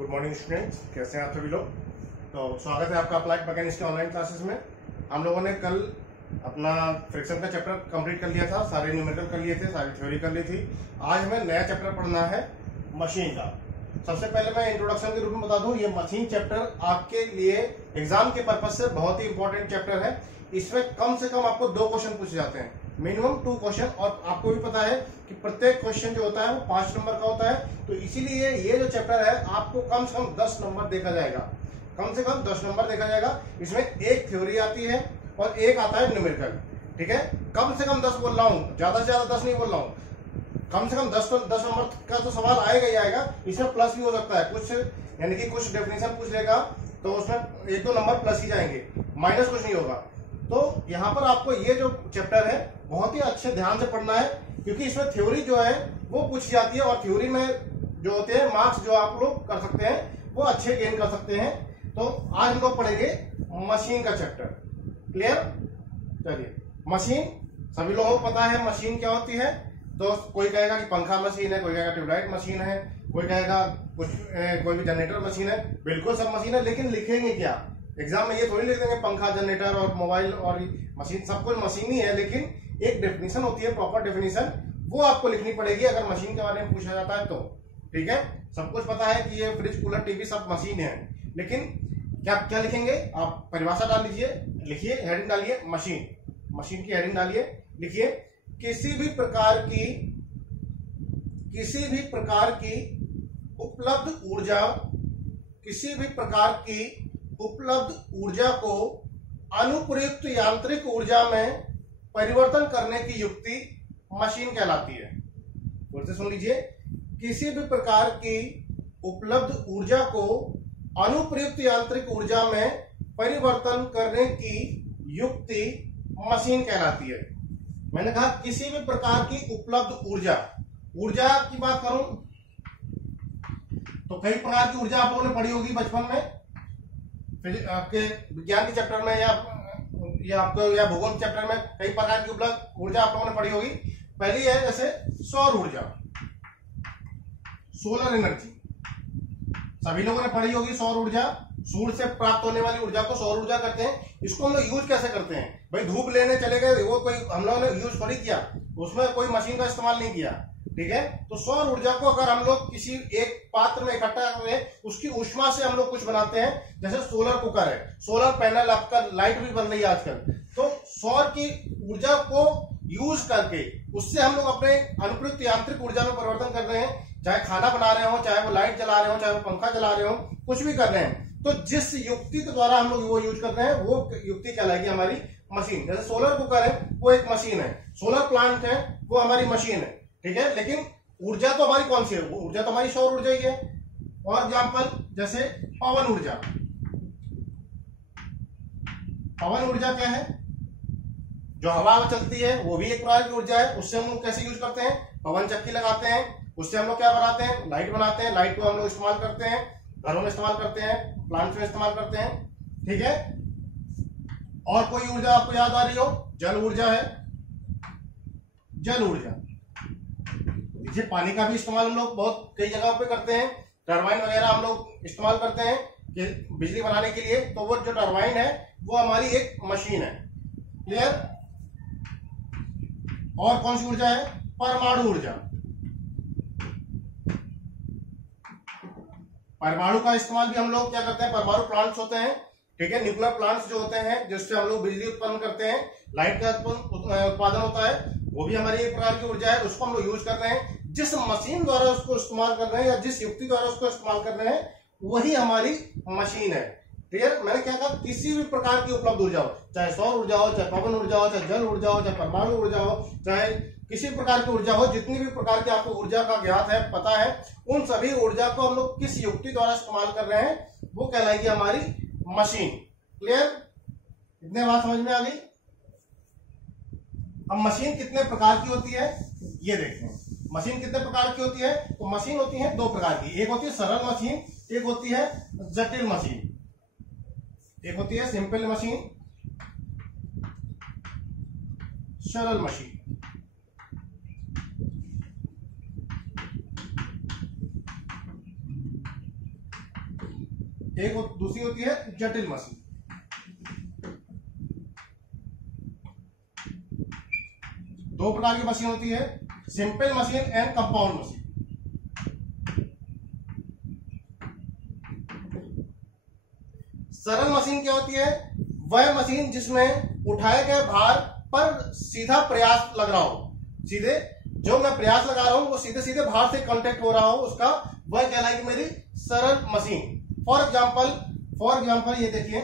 Good morning students, कैसे हैं आप सभी लोग। तो स्वागत है आपका अप्लाइड मैकेनिक्स के ऑनलाइन क्लासेस में। हम लोगों ने कल अपना फ्रिक्शन का चैप्टर कंप्लीट कर लिया था, सारे न्यूमेरिकल कर लिए थे, सारी थ्योरी कर ली थी। आज हमें नया चैप्टर पढ़ना है मशीन का। सबसे पहले मैं इंट्रोडक्शन के रूप में बता दूं, ये मशीन चैप्टर आपके लिए एग्जाम के पर्पज से बहुत ही इंपॉर्टेंट चैप्टर है। इसमें कम से कम आपको 2 क्वेश्चन पूछे जाते हैं, मिनिमम 2 क्वेश्चन, और आपको भी पता है कि प्रत्येक क्वेश्चन जो होता है वो 5 नंबर का होता है। तो इसीलिए ये जो चैप्टर है आपको कम से कम 10 नंबर देखा जाएगा, कम से कम 10 नंबर देखा जाएगा। इसमें एक थ्योरी आती है और एक आता है न्यूमेरिकल, ठीक है। कम से कम 10 बोल रहा हूँ, ज्यादा से ज्यादा 10 नहीं बोल रहा हूँ। कम से कम 10 नंबर का तो सवाल आएगा ही आएगा। इसमें प्लस भी हो सकता है, कुछ यानी कि कुछ डेफिनेशन पूछ लेगा तो उसमें 1-2 नंबर प्लस ही जाएंगे, माइनस कुछ नहीं होगा। तो यहाँ पर आपको ये जो चैप्टर है बहुत ही अच्छे ध्यान से पढ़ना है, क्योंकि इसमें थ्योरी जो है वो पूछी जाती है, और थ्योरी में जो होते हैं मार्क्स जो आप लोग कर सकते हैं वो अच्छे गेन कर सकते हैं। तो आज हम लोग पढ़ेंगे मशीन का चैप्टर। क्लियर? चलिए, मशीन सभी लोगों को पता है मशीन क्या होती है। तो कोई कहेगा कि पंखा मशीन है, कोई कहेगा ट्यूबलाइट मशीन है, कोई कहेगा कुछ कोई भी जनरेटर मशीन है। बिल्कुल सब मशीन है, लेकिन लिखेंगे क्या एग्जाम में? ये थोड़ी लिख देंगे पंखा, जनरेटर और मोबाइल और मशीन, सब कुछ मशीन ही है। लेकिन एक डेफिनेशन होती है, प्रॉपर डेफिनेशन, वो आपको लिखनी पड़ेगी अगर मशीन के बारे में पूछा जाता है तो। ठीक है, सब कुछ पता है कि ये फ्रिज, कूलर, टीवी सब मशीन है, लेकिन क्या क्या लिखेंगे आप? परिभाषा डाल लीजिए, लिखिए, हेडिंग डालिए मशीन, मशीन की हेडिंग डालिए, लिखिए किसी भी प्रकार की उपलब्ध ऊर्जा, किसी भी प्रकार की उपलब्ध ऊर्जा को अनुप्रयुक्त यांत्रिक ऊर्जा में परिवर्तन करने की युक्ति मशीन कहलाती है। फिर से सुन लीजिए, किसी भी प्रकार की उपलब्ध ऊर्जा को अनुप्रयुक्त यांत्रिक ऊर्जा में परिवर्तन करने की युक्ति मशीन कहलाती है। मैंने कहा किसी भी प्रकार की उपलब्ध ऊर्जा, ऊर्जा की बात करूं तो कई प्रकार की ऊर्जा आप लोगों ने पढ़ी होगी बचपन में, फिर आपके विज्ञान के चैप्टर में या भूगोल चैप्टर में कई प्रकार की उपलब्ध ऊर्जा आप लोगों ने पढ़ी होगी। पहली है जैसे सौर ऊर्जा, सोलर एनर्जी, सभी लोगों ने पढ़ी होगी। सौर ऊर्जा, सूर्य से प्राप्त होने वाली ऊर्जा को सौर ऊर्जा कहते हैं। इसको हम लोग यूज कैसे करते हैं? भाई धूप लेने चले गए, वो कोई हम लोगों ने यूज थोड़ी किया, उसमें कोई मशीन का इस्तेमाल नहीं किया, ठीक है। तो सौर ऊर्जा को अगर हम लोग किसी एक पात्र में इकट्ठा करें, उसकी ऊष्मा से हम लोग कुछ बनाते हैं, जैसे सोलर कुकर है, सोलर पैनल, आपका लाइट भी बन रही है आजकल। तो सौर की ऊर्जा को यूज करके उससे हम लोग अपने अनुप्रयुक्त यांत्रिक ऊर्जा में परिवर्तन कर रहे हैं। चाहे खाना बना रहे हो, चाहे वो लाइट जला रहे हो, चाहे वो पंखा चला रहे हो, कुछ भी कर रहे हैं, तो जिस युक्ति के द्वारा हम लोग वो यूज कर रहे हैं वो युक्ति कहलाएगी हमारी मशीन। जैसे सोलर कुकर है वो एक मशीन है, सोलर प्लांट है वो हमारी मशीन है, ठीक है। लेकिन ऊर्जा तो हमारी कौन सी है? वो ऊर्जा तो हमारी सौर ऊर्जा ही है। और एग्जाम्पल जैसे पवन ऊर्जा, पवन ऊर्जा क्या है? जो हवा में चलती है वो भी एक प्रकार की ऊर्जा है। उससे हम लोग कैसे यूज करते हैं? पवन चक्की लगाते हैं, उससे हम लोग क्या बनाते हैं? लाइट बनाते हैं। लाइट को हम लोग इस्तेमाल करते हैं, घरों में इस्तेमाल करते हैं, प्लांट्स में इस्तेमाल करते हैं, ठीक है। और कोई ऊर्जा आपको याद आ रही हो? जल ऊर्जा है, जल ऊर्जा। देखिए पानी का भी इस्तेमाल हम लोग बहुत कई जगह पे करते हैं, टरबाइन वगैरह हम लोग इस्तेमाल करते हैं कि बिजली बनाने के लिए। तो वो जो टरबाइन है वो हमारी एक मशीन है। क्लियर? और कौन सी ऊर्जा है? परमाणु ऊर्जा। परमाणु का इस्तेमाल भी हम लोग क्या करते हैं? परमाणु प्लांट्स होते हैं, ठीक है, न्यूक्लियर प्लांट्स जो होते हैं जिससे हम लोग बिजली उत्पन्न करते हैं, लाइट का उत्पादन होता है, वो भी हमारी एक प्रकार की ऊर्जा है। उसको हम लोग यूज कर रहे हैं। जिस मशीन द्वारा उसको इस्तेमाल कर रहे हैं या जिस युक्ति द्वारा उसको इस्तेमाल कर रहे हैं वही हमारी मशीन है। क्लियर? मैंने क्या कहा? किसी भी प्रकार की उपलब्ध ऊर्जा हो, चाहे सौर ऊर्जा हो, चाहे पवन ऊर्जा हो, चाहे जल ऊर्जा हो, चाहे परमाणु ऊर्जा हो, चाहे किसी प्रकार की ऊर्जा हो, जितनी भी प्रकार की आपको ऊर्जा का ज्ञात है, पता है, उन सभी ऊर्जा को हम लोग किस युक्ति द्वारा इस्तेमाल कर रहे हैं वो कहलाएगी हमारी मशीन। क्लियर? इतने बात समझ में आ गई? अब मशीन कितने प्रकार की होती है ये देखते हैं। मशीन कितने प्रकार की होती है? तो मशीन होती है 2 प्रकार की, एक होती है सरल मशीन, एक होती है जटिल मशीन। एक होती है सिंपल मशीन, सरल मशीन। दूसरी होती है जटिल मशीन। दो प्रकार की मशीन होती है, simple machine and compound machine. सरल मशीन क्या होती है? वह मशीन जिसमें उठाए गए भार पर सीधा प्रयास लग रहा हो, सीधे जो मैं प्रयास लगा रहा हूं वो सीधे सीधे भार से कांटेक्ट हो रहा हो, उसका वह कहलाएगी मेरी सरल मशीन। फॉर एग्जांपल ये देखिए,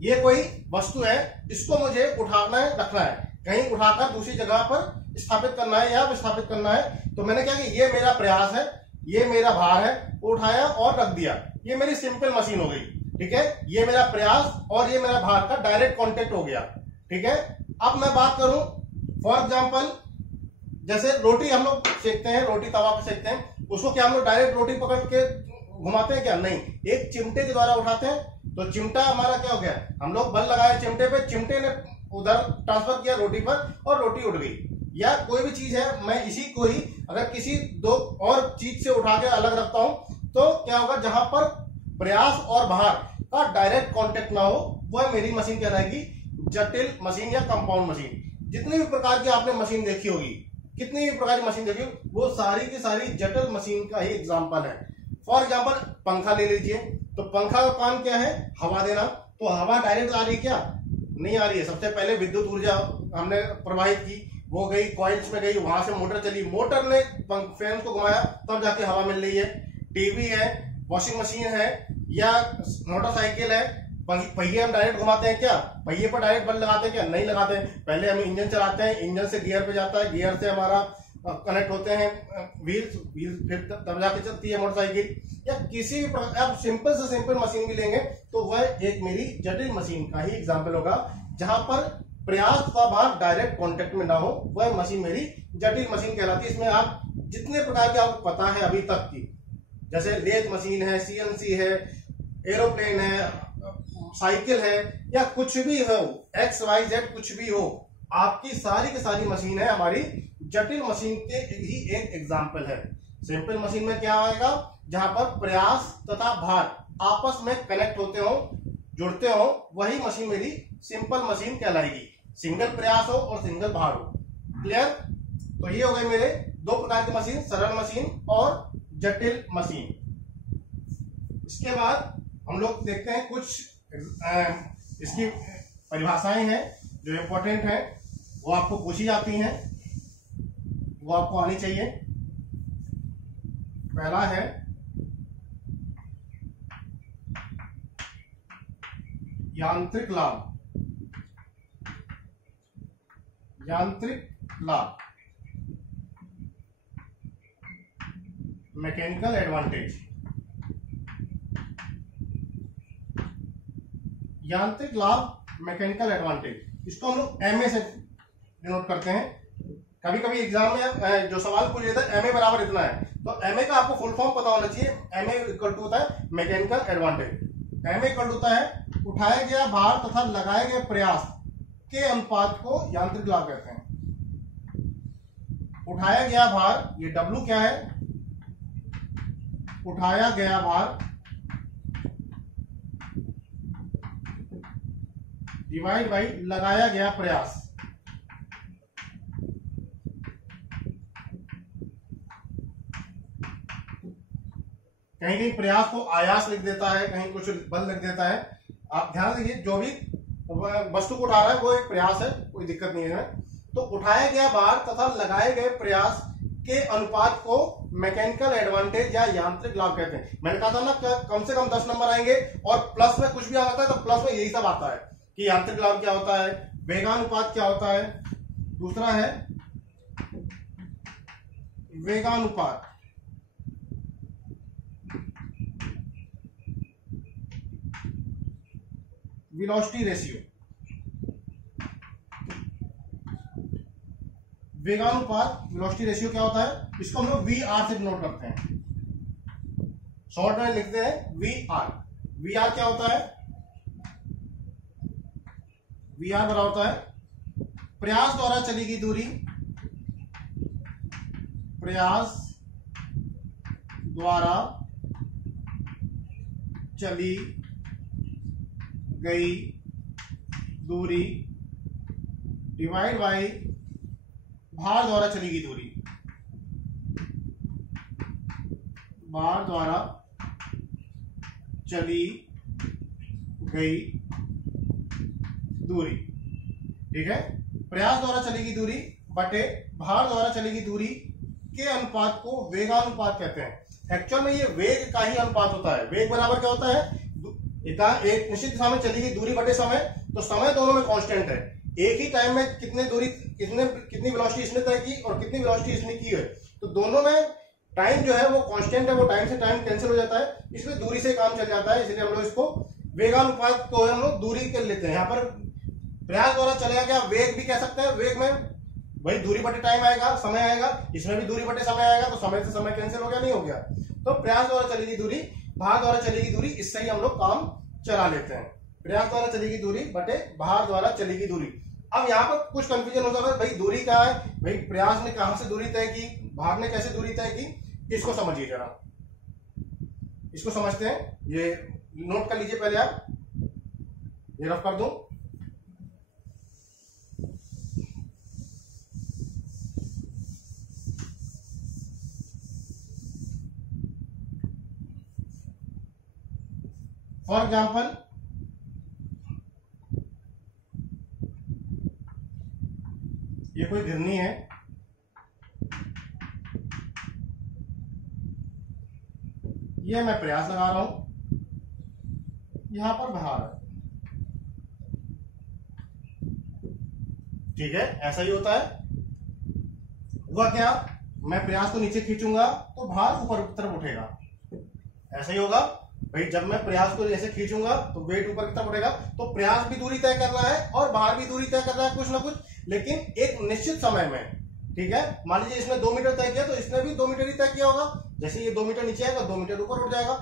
ये कोई वस्तु है, इसको मुझे उठाना है, रखना है, कहीं उठाकर दूसरी जगह पर स्थापित करना है या विस्थापित करना है। तो मैंने क्या कि ये मेरा प्रयास है, ये मेरा भार है, उठाया और रख दिया, ये मेरी सिंपल मशीन हो गई। ठीक है, ये मेरा प्रयास और ये मेरा भार का डायरेक्ट कांटेक्ट हो गया। ठीक है, अब मैं बात करूं फॉर एग्जांपल, जैसे रोटी हम लोग सेकते हैं, रोटी तवा पे सेकते हैं, उसको क्या हम लोग डायरेक्ट रोटी पकड़ के घुमाते हैं क्या? नहीं, एक चिमटे के द्वारा उठाते हैं। तो चिमटा हमारा क्या हो गया, हम लोग बल लगाए चिमटे पे, चिमटे ने उधर ट्रांसफर किया रोटी पर और रोटी उठ गई। या कोई भी चीज है, मैं इसी को ही अगर किसी दो और चीज से उठा के अलग रखता हूं तो क्या होगा, जहां पर प्रयास और भार का डायरेक्ट कांटेक्ट ना हो, वह मेरी मशीन कहलाएगी जटिल मशीन या कंपाउंड मशीन। जितनी भी प्रकार की आपने मशीन देखी होगी, कितनी भी प्रकार की मशीन देखी होगी, वो सारी की सारी जटिल मशीन का ही एग्जांपल है। फॉर एग्जांपल पंखा ले लीजिए, तो पंखा का काम क्या है? हवा देना। तो हवा डायरेक्ट आ रही क्या? नहीं आ रही है। सबसे पहले विद्युत ऊर्जा हमने प्रवाहित की, वो गई कॉइल्स में गई, वहां से मोटर चली, मोटर ने फैन को घुमाया, तब जाके हवा मिल रही है। टीवी है, वॉशिंग मशीन है, या मोटरसाइकिल है, पहिए हम डायरेक्ट घुमाते हैं क्या? पहिए पर डायरेक्ट बल लगाते हैं क्या? नहीं लगाते हैं। पहले हम इंजन चलाते हैं, इंजन से गियर पे जाता है, गियर से हमारा कनेक्ट होते हैं व्हील्स, फिर तब जाके चलती है मोटरसाइकिल। या किसी भी आप सिंपल से सिंपल मशीन भी लेंगे तो वह एक मेरी जटिल मशीन का ही एग्जाम्पल होगा। जहां पर प्रयास का भार डायरेक्ट कॉन्टेक्ट में ना हो, वह मशीन मेरी जटिल मशीन कहलाती है। इसमें आप जितने प्रकार के आपको पता है अभी तक की, जैसे लेथ मशीन है, सीएनसी है, एरोप्लेन है, साइकिल है, या कुछ भी हो, XYZ कुछ भी हो, आपकी सारी की सारी मशीन है हमारी जटिल मशीन के ही एक एग्जाम्पल है। सिंपल मशीन में क्या आएगा? जहां पर प्रयास तथा भार आपस में कनेक्ट होते हो, जुड़ते हो, वही मशीन मेरी सिंपल मशीन कहलाएगी। सिंगल प्रयास हो और सिंगल भार हो। क्लियर? तो ये हो गए मेरे दो प्रकार की मशीन, सरल मशीन और जटिल मशीन। इसके बाद हम लोग देखते हैं कुछ इसकी परिभाषाएं हैं जो इंपॉर्टेंट है, वो आपको पूछी जाती हैं, वो आपको आनी चाहिए। पहला है यांत्रिक लाभ। यांत्रिक लाभ, मैकेनिकल एडवांटेज। यांत्रिक लाभ, मैकेनिकल एडवांटेज, इसको हम लोग एमए से डिनोट करते हैं। कभी कभी एग्जाम में जो सवाल पूछ लेता है एमए बराबर इतना है, तो एमए का आपको फुल फॉर्म पता होना चाहिए। एमए इक्वल टू होता है mechanical advantage. MA equal to होता है उठाया गया भार तथा लगाए गए प्रयास के अनुपात को यांत्रिक लाभ कहते हैं। उठाया गया भार, ये W क्या है? उठाया गया भार डिवाइड बाई लगाया गया प्रयास। कहीं कहीं प्रयास को आयास लिख देता है, कहीं कुछ बल लिख देता है। आप ध्यान दीजिए, जो भी वस्तु को उठा रहा है वो एक प्रयास है, कोई दिक्कत नहीं है। तो उठाया गया भार तथा लगाए गए प्रयास के अनुपात को मैकेनिकल एडवांटेज या यांत्रिक लाभ कहते हैं। मैंने कहा था ना, कम से कम 10 नंबर आएंगे और प्लस में कुछ भी आता है तो प्लस में यही सब आता है कि यांत्रिक लाभ क्या होता है, वेगानुपात क्या होता है। दूसरा है वेगानुपात, वेलोसिटी रेशियो। वेगानुपात, वेलोसिटी रेशियो क्या होता है? इसको हम लोग VR से डिनोट करते हैं, शॉर्ट में लिखते हैं VR। VR क्या होता है? VR बराबर होता है प्रयास द्वारा चली गई दूरी, प्रयास द्वारा चली गई दूरी डिवाइड बाई भार द्वारा चली गई दूरी, भार द्वारा चली गई दूरी। ठीक है, प्रयास द्वारा चली गई दूरी बटे भार द्वारा चली गई दूरी के अनुपात को वेगानुपात कहते हैं। एक्चुअल में ये वेग का ही अनुपात होता है। वेग बराबर क्या होता है, एक निश्चित दिशा में चली गई दूरी बटे समय, तो समय दोनों में कांस्टेंट है। एक ही टाइम में कितनी वेलोसिटी इसने तय की और कितनी वेलोसिटी इसने की है, तो दोनों में टाइम जो है वो कांस्टेंट है, वो टाइम से टाइम कैंसिल हो जाता है, इसलिए दूरी से काम चल जाता है। इसलिए हम लोग इसको वेगानुपात को हम लोग दूरी कर लेते हैं। यहाँ पर प्रयास द्वारा चलेगा क्या, वेग भी कह सकते हैं। वेग में वही दूरी बटे टाइम आएगा, समय आएगा, इसमें भी दूरी बटे समय आएगा, तो समय से समय कैंसिल हो गया, नहीं हो गया। तो प्रयास द्वारा चलेगी दूरी, भार द्वारा चलेगी दूरी, इससे ही हम लोग काम चला लेते हैं। प्रयास द्वारा चलेगी दूरी बटे भार द्वारा चलेगी दूरी। अब यहाँ पर कुछ कंफ्यूजन हो सकता है, भाई दूरी क्या है, भाई प्रयास ने कहां से दूरी तय की, भार ने कैसे दूरी तय की, इसको समझिए जरा, इसको समझते हैं। ये नोट कर लीजिए पहले, आप ये रफ कर दूं। फॉर एग्जाम्पल, ये कोई घिरनी है, ये मैं प्रयास लगा रहा हूं, यहां पर भार है। ठीक है, ऐसा ही होता है। हुआ क्या, मैं प्रयास को नीचे खींचूंगा तो भार ऊपर की तरफ उठेगा, ऐसा ही होगा भाई। जब मैं प्रयास को ऐसे खींचूंगा तो वेट ऊपर की तरफ उठेगा, तो प्रयास भी दूरी तय कर रहा है और भार भी दूरी तय कर रहा है, कुछ ना कुछ, लेकिन एक निश्चित समय में। ठीक है, मान लीजिए इसने 2 मीटर तय किया, तो इसने भी 2 मीटर ही तय किया होगा। जैसे ये 2 मीटर नीचे आएगा, 2 मीटर ऊपर उठ जाएगा,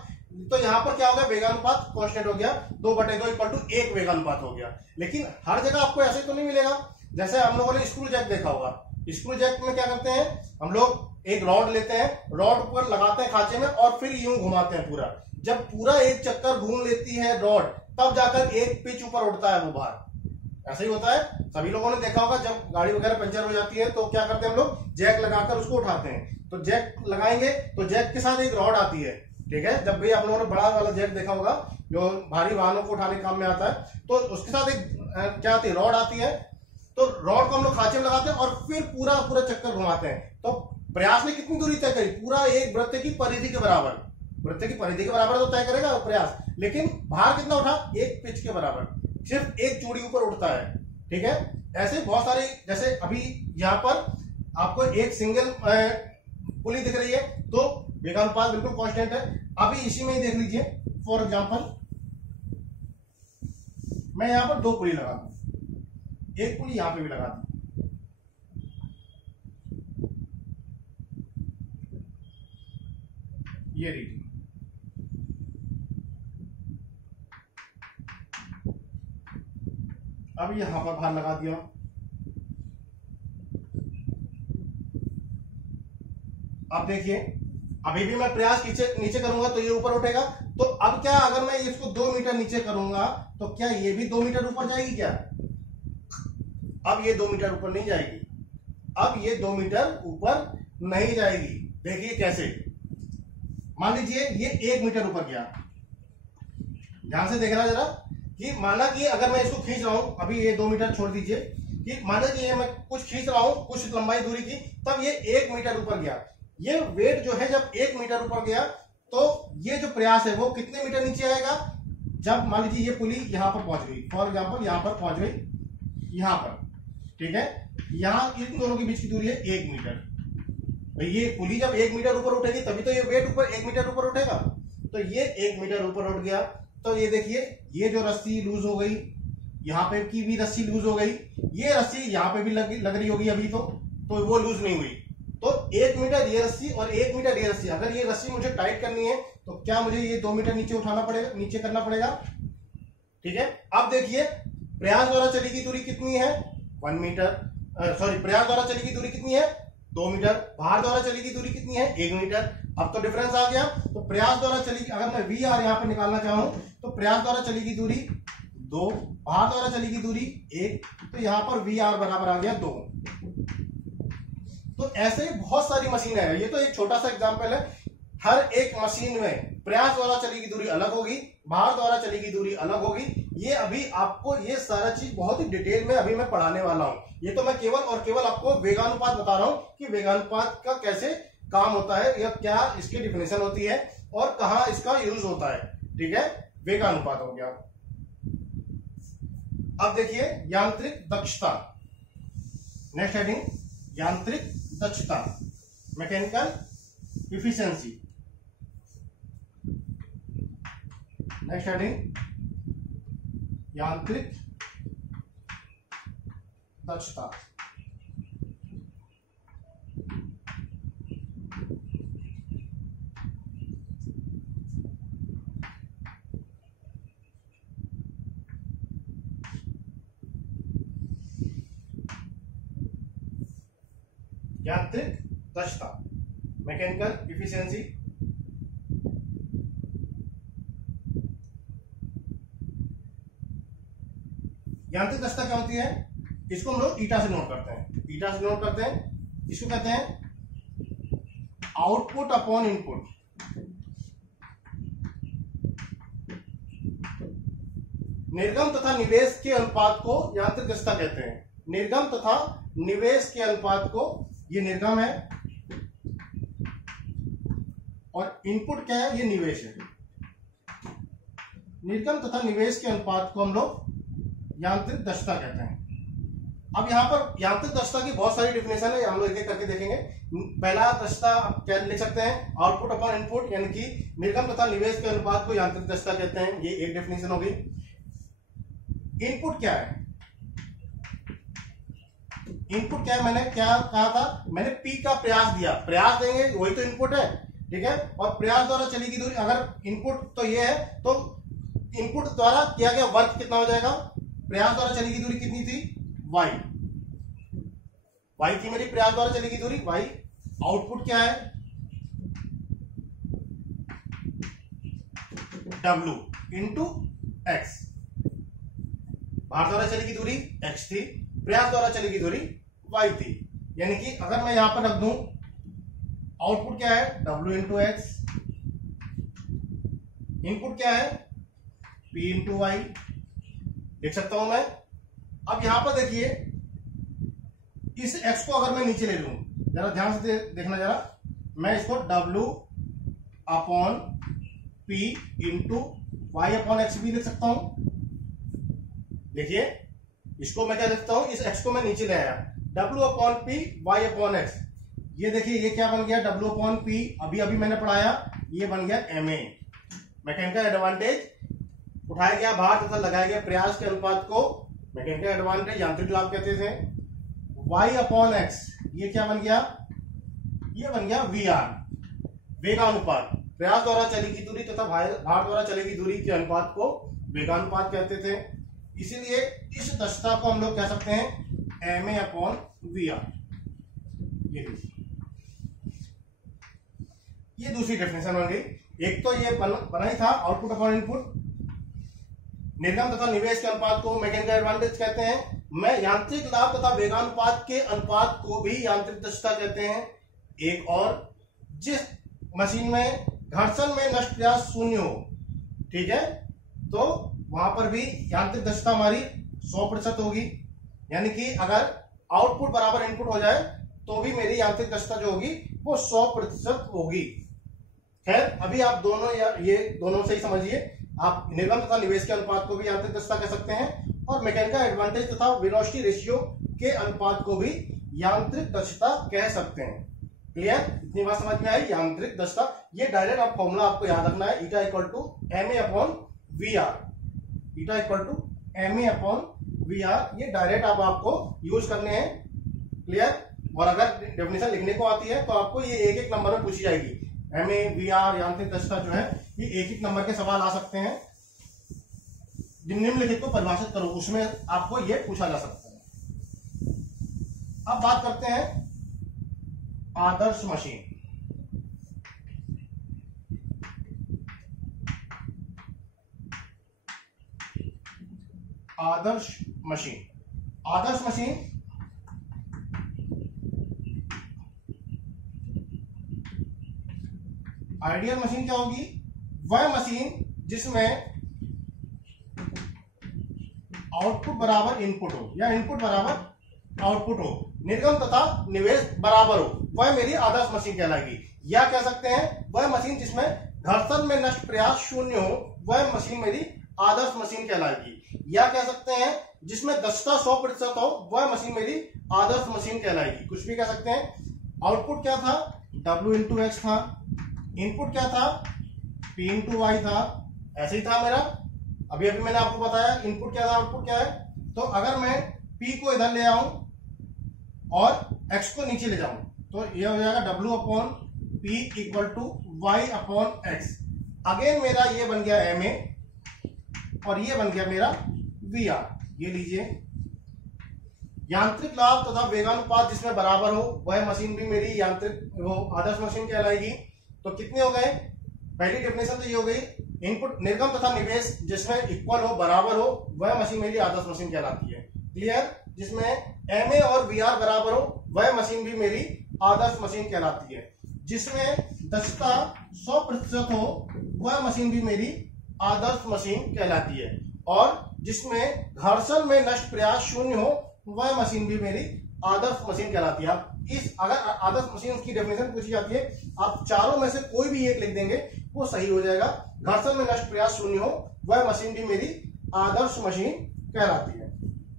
तो यहां पर क्या हो गया, वेगानुपात कांस्टेंट हो गया, 2/2 = 1 वेगानुपात हो गया। लेकिन हर जगह आपको ऐसे तो नहीं मिलेगा। जैसे हम लोगों ने स्क्रू जैक देखा होगा, स्क्रू जैक में क्या करते हैं, हम लोग एक रॉड लेते हैं, रॉड पर लगाते हैं खांचे में और फिर यूं घुमाते हैं पूरा। जब पूरा एक चक्कर घूम लेती है रॉड, तब जाकर एक पिच ऊपर उठता है वो बाहर। ऐसा ही होता है, सभी लोगों ने देखा होगा, जब गाड़ी वगैरह पंचर हो जाती है तो क्या करते हैं हम लोग, जैक लगाकर उसको उठाते हैं। तो जैक लगाएंगे तो जैक के साथ एक रॉड आती है। ठीक है, जब भी आप लोगों ने बड़ा वाला जैक देखा होगा जो भारी वाहनों को उठाने काम में आता है, तो उसके साथ एक क्या आती है, रॉड आती है। तो रॉड को हम लोग खांचे में लगाते हैं और फिर पूरा पूरा चक्कर घुमाते हैं। तो प्रयास ने कितनी दूरी तय करी, पूरा एक वृत्त की परिधि के बराबर, वृत्त की परिधि के बराबर तो तय करेगा प्रयास, लेकिन भार कितना उठा, एक पिच के बराबर, सिर्फ एक चूड़ी ऊपर उठता है। ठीक है, ऐसे बहुत सारे, जैसे अभी यहां पर आपको एक सिंगल पुली दिख रही है, तो वेगानुपात बिल्कुल कांस्टेंट है। अभी इसी में ही देख लीजिए, फॉर एग्जांपल मैं यहां पर 2 पुली लगा दूं, एक पुली यहां पे भी लगा दूं, ये रीडिंग, अब यहां पर भार लगा दिया। अब देखिए, अभी भी मैं प्रयास नीचे करूंगा तो ये ऊपर उठेगा। तो अब क्या, अगर मैं इसको 2 मीटर नीचे करूंगा तो क्या ये भी 2 मीटर ऊपर जाएगी क्या? अब ये 2 मीटर ऊपर नहीं जाएगी, अब ये 2 मीटर ऊपर नहीं जाएगी। देखिए कैसे, मान लीजिए ये 1 मीटर ऊपर गया, ध्यान से देखना जरा, कि माना कि अगर मैं इसको खींच रहा हूं, अभी ये 2 मीटर छोड़ दीजिए, कि माना कि ये मैं कुछ खींच रहा हूं, कुछ लंबाई दूरी की, तब ये 1 मीटर ऊपर गया। ये वेट जो है जब 1 मीटर ऊपर गया, तो ये जो प्रयास है वो कितने मीटर नीचे आएगा, जब मान लीजिए ये पुली यहां पर पहुंच गई, फॉर एग्जांपल यहां पर पहुंच गई, यहां पर। ठीक है, यहां इन दोनों के बीच की दूरी है 1 मीटर। भाई ये पुली जब 1 मीटर ऊपर उठेगी तभी तो ये वेट ऊपर 1 मीटर ऊपर उठेगा। तो ये 1 मीटर ऊपर उठ गया, तो ये देखिए ये जो रस्सी लूज हो गई, यहाँ पे की भी रस्सी लूज हो गई, ये रस्सी यहाँ पे भी लग रही होगी अभी, तो वो लूज नहीं हुई। तो 1 मीटर ये रस्सी और 1 मीटर ये रस्सी, अगर ये रस्सी मुझे टाइट करनी है तो क्या मुझे ये 2 मीटर नीचे उठाना पड़ेगा, नीचे करना पड़ेगा। ठीक है, अब देखिए प्रयास द्वारा चली गई दूरी कितनी है, 1 मीटर, सॉरी प्रयास द्वारा चली गई दूरी कितनी है, 2 मीटर, भार द्वारा चली गई दूरी कितनी है 1 मीटर। अब तो डिफरेंस आ गया। तो प्रयास द्वारा चली, अगर मैं वी आर यहाँ पे निकालना चाहूं तो प्रयास द्वारा चली गई दूरी 2, भार द्वारा चली गई दूरी 1, तो यहां पर वी आर बराबर आ गया 2। तो ऐसे ही बहुत सारी मशीनें हैं। ये तो एक छोटा सा एग्जांपल है। हर एक मशीन में प्रयास द्वारा चली गई दूरी अलग होगी, भार द्वारा चली गई दूरी अलग होगी। ये अभी आपको ये सारा चीज बहुत ही डिटेल में अभी मैं पढ़ाने वाला हूं। ये तो मैं केवल और केवल आपको वेगानुपात बता रहा हूं कि वेगानुपात का कैसे काम होता है या क्या इसकी डिफिनेशन होती है और कहां इसका यूज होता है। ठीक है, वेगानुपात हो गया। अब देखिए यांत्रिक दक्षता, नेक्स्ट हेडिंग यांत्रिक दक्षता, मैकेनिकल इफिशिएंसी। नेक्स्ट हेडिंग यांत्रिक दक्षता। यांत्रिक दक्षता, मैकेनिकल इफिशिएंसी। यांत्रिक दक्षता क्या होती है, इसको हम लोग ईटा से नोट करते हैं। ईटा से नोट करते हैं, इसको कहते हैं आउटपुट अपॉन इनपुट। निर्गम तथा निवेश के अनुपात को यांत्रिक दक्षता कहते हैं। निर्गम तथा निवेश के अनुपात को, ये निर्गम है और इनपुट क्या है, ये निवेश है। निर्गम तथा निवेश के अनुपात को हम लोग यांत्रिक दक्षता कहते हैं। अब यहां पर यांत्रिक दक्षता की बहुत सारी डिफिनेशन है, हम लोग एक एक करके देखेंगे। पहला दक्षता क्या लिख सकते हैं, आउटपुट अपॉन इनपुट, यानी कि निर्गम तथा निवेश के अनुपात को यांत्रिक दक्षता कहते हैं। ये एक डेफिनेशन होगी। इनपुट क्या है, इनपुट क्या है, मैंने क्या कहा था, मैंने पी का प्रयास दिया, प्रयास देंगे वही तो इनपुट है। ठीक है, और प्रयास द्वारा चली गई दूरी, अगर इनपुट तो ये है तो इनपुट द्वारा किया गया वर्क कितना हो जाएगा, प्रयास द्वारा चली गई दूरी कितनी थी, y। y थी मेरी प्रयास द्वारा चली गई दूरी, y। आउटपुट क्या है, w इंटू एक्स। भार द्वारा चली गई दूरी x थी, प्रयास द्वारा चली गई दूरी y थी। यानी कि अगर मैं यहां पर रख दूं, आउटपुट क्या है, w इंटू एक्स, इनपुट क्या है, p इंटू वाई, देख सकता हूं मैं। अब यहां पर देखिए, इस x को अगर मैं नीचे ले लूं, जरा ध्यान से देखना जरा, मैं इसको w upon p into Y upon X भी लिख सकता हूं। देखिए, इसको मैं क्या लिखता हूं, इस x को मैं नीचे ले आया, w upon p Y upon X. ये देखिए, ये क्या बन गया, w अपॉन p, अभी अभी मैंने पढ़ाया, ये बन गया ma। मैकेनिकल एडवांटेज उठाया गया भार तथा लगाया गया प्रयास के अनुपात को मैकेनिकल एडवांटेज, यांत्रिक लाभ कहते थे। y अपॉन एक्स, ये क्या बन गया, ये बन गया VR, वेगानुपात। प्रयास द्वारा चली गई दूरी तथा भार द्वारा चली गई दूरी के अनुपात को वेगानुपात कहते थे। इसीलिए इस दक्षता को हम लोग कह सकते हैं ma अपॉन VR। ये दूसरी डेफिनेशन बन गई। एक तो ये बना ही था आउटपुट अपॉन इनपुट, निर्गम तथा निवेश के अनुपात को मैकेनिकल एडवांटेज कहते हैं। मैं यांत्रिक लाभ तथा वेगानुपात के अनुपात को भी यांत्रिक दक्षता कहते हैं। एक और, जिस मशीन में घर्षण में नष्ट प्रयास शून्य हो, ठीक है, तो वहां पर भी यांत्रिक दक्षता हमारी 100% होगी। यानी कि अगर आउटपुट बराबर इनपुट हो जाए तो भी मेरी यांत्रिक दक्षता जो होगी वो 100% होगी। खैर, अभी आप दोनों ये दोनों से ही समझिए, आप निर्गम तथा निवेश के अनुपात को भी यांत्रिक दक्षता कह सकते हैं और मैकेनिकल एडवांटेज तथा वेलोसिटी रेशियो के अनुपात को भी यांत्रिक दक्षता कह सकते हैं। क्लियर, इतनी बात समझ में आई। यांत्रिक दक्षता, ये डायरेक्ट आप फॉर्मूला आपको याद रखना है, eta equal to ma upon VR, eta equal to ma upon VR, ये डायरेक्ट आपको यूज करने हैं। क्लियर, और अगर डेफिनेशन लिखने को आती है तो आपको ये एक एक नंबर में पूछी जाएगी। ma VR यांत्रिक दक्षता जो है, ये एक एक नंबर के सवाल आ सकते हैं। निम्नलिखित को परिभाषित करो, उसमें आपको ये पूछा जा सकता है। अब बात करते हैं आदर्श मशीन। आदर्श मशीन, आदर्श मशीन आइडियल मशीन क्या होगी? वह मशीन जिसमें आउटपुट बराबर इनपुट हो या इनपुट बराबर आउटपुट हो, निर्गम तथा निवेश बराबर हो, वह मेरी आदर्श मशीन कहलाएगी। या कह सकते हैं वह मशीन जिसमें घर्षण में नष्ट प्रयास शून्य हो, वह मशीन मेरी आदर्श मशीन कहलाएगी। या कह सकते हैं जिसमें दक्षता 100% हो, वह मशीन मेरी आदर्श मशीन कहलाएगी। कुछ भी कह सकते हैं। आउटपुट क्या था? W/X था। इनपुट क्या था? P/Y था। ऐसे ही था मेरा। अभी मैंने आपको बताया इनपुट क्या था, आउटपुट क्या है। तो अगर मैं P को इधर ले आऊं और X को नीचे ले जाऊं तो ये हो जाएगा W/P = Y/X। अगेन मेरा ये बन गया MA और ये बन गया मेरा VR। ये लीजिए, यांत्रिक लाभ तथा वेगानुपात जिसमें बराबर हो, वह मशीन भी मेरी यांत्रिक वो आदर्श मशीन कहलाएगी। तो कितने हो गए? पहली डेफिनेशन तो ये हो गई। इनपुट निर्गम तथा निवेश जिसमें इक्वल हो, बराबर हो, वह मशीन मेरी आदर्श मशीन कहलाती है। क्लियर? जिसमें MA और VR बराबर हो, वह मशीन भी मेरी आदर्श मशीन कहलाती है। जिसमें दक्षता 100% हो, वह मशीन भी मेरी आदर्श मशीन कहलाती है। और जिसमें घर्षण में नष्ट प्रयास शून्य हो, वह मशीन भी मेरी आदर्श मशीन कहलाती है। आप इस अगर आदर्श मशीन की डेफिनेशन पूछी जाती है, आप चारों में से कोई भी एक लिख देंगे, वो सही हो जाएगा। घर्षण में नष्ट प्रयास शून्य हो, वह मशीन भी मेरी आदर्श मशीन कहलाती है।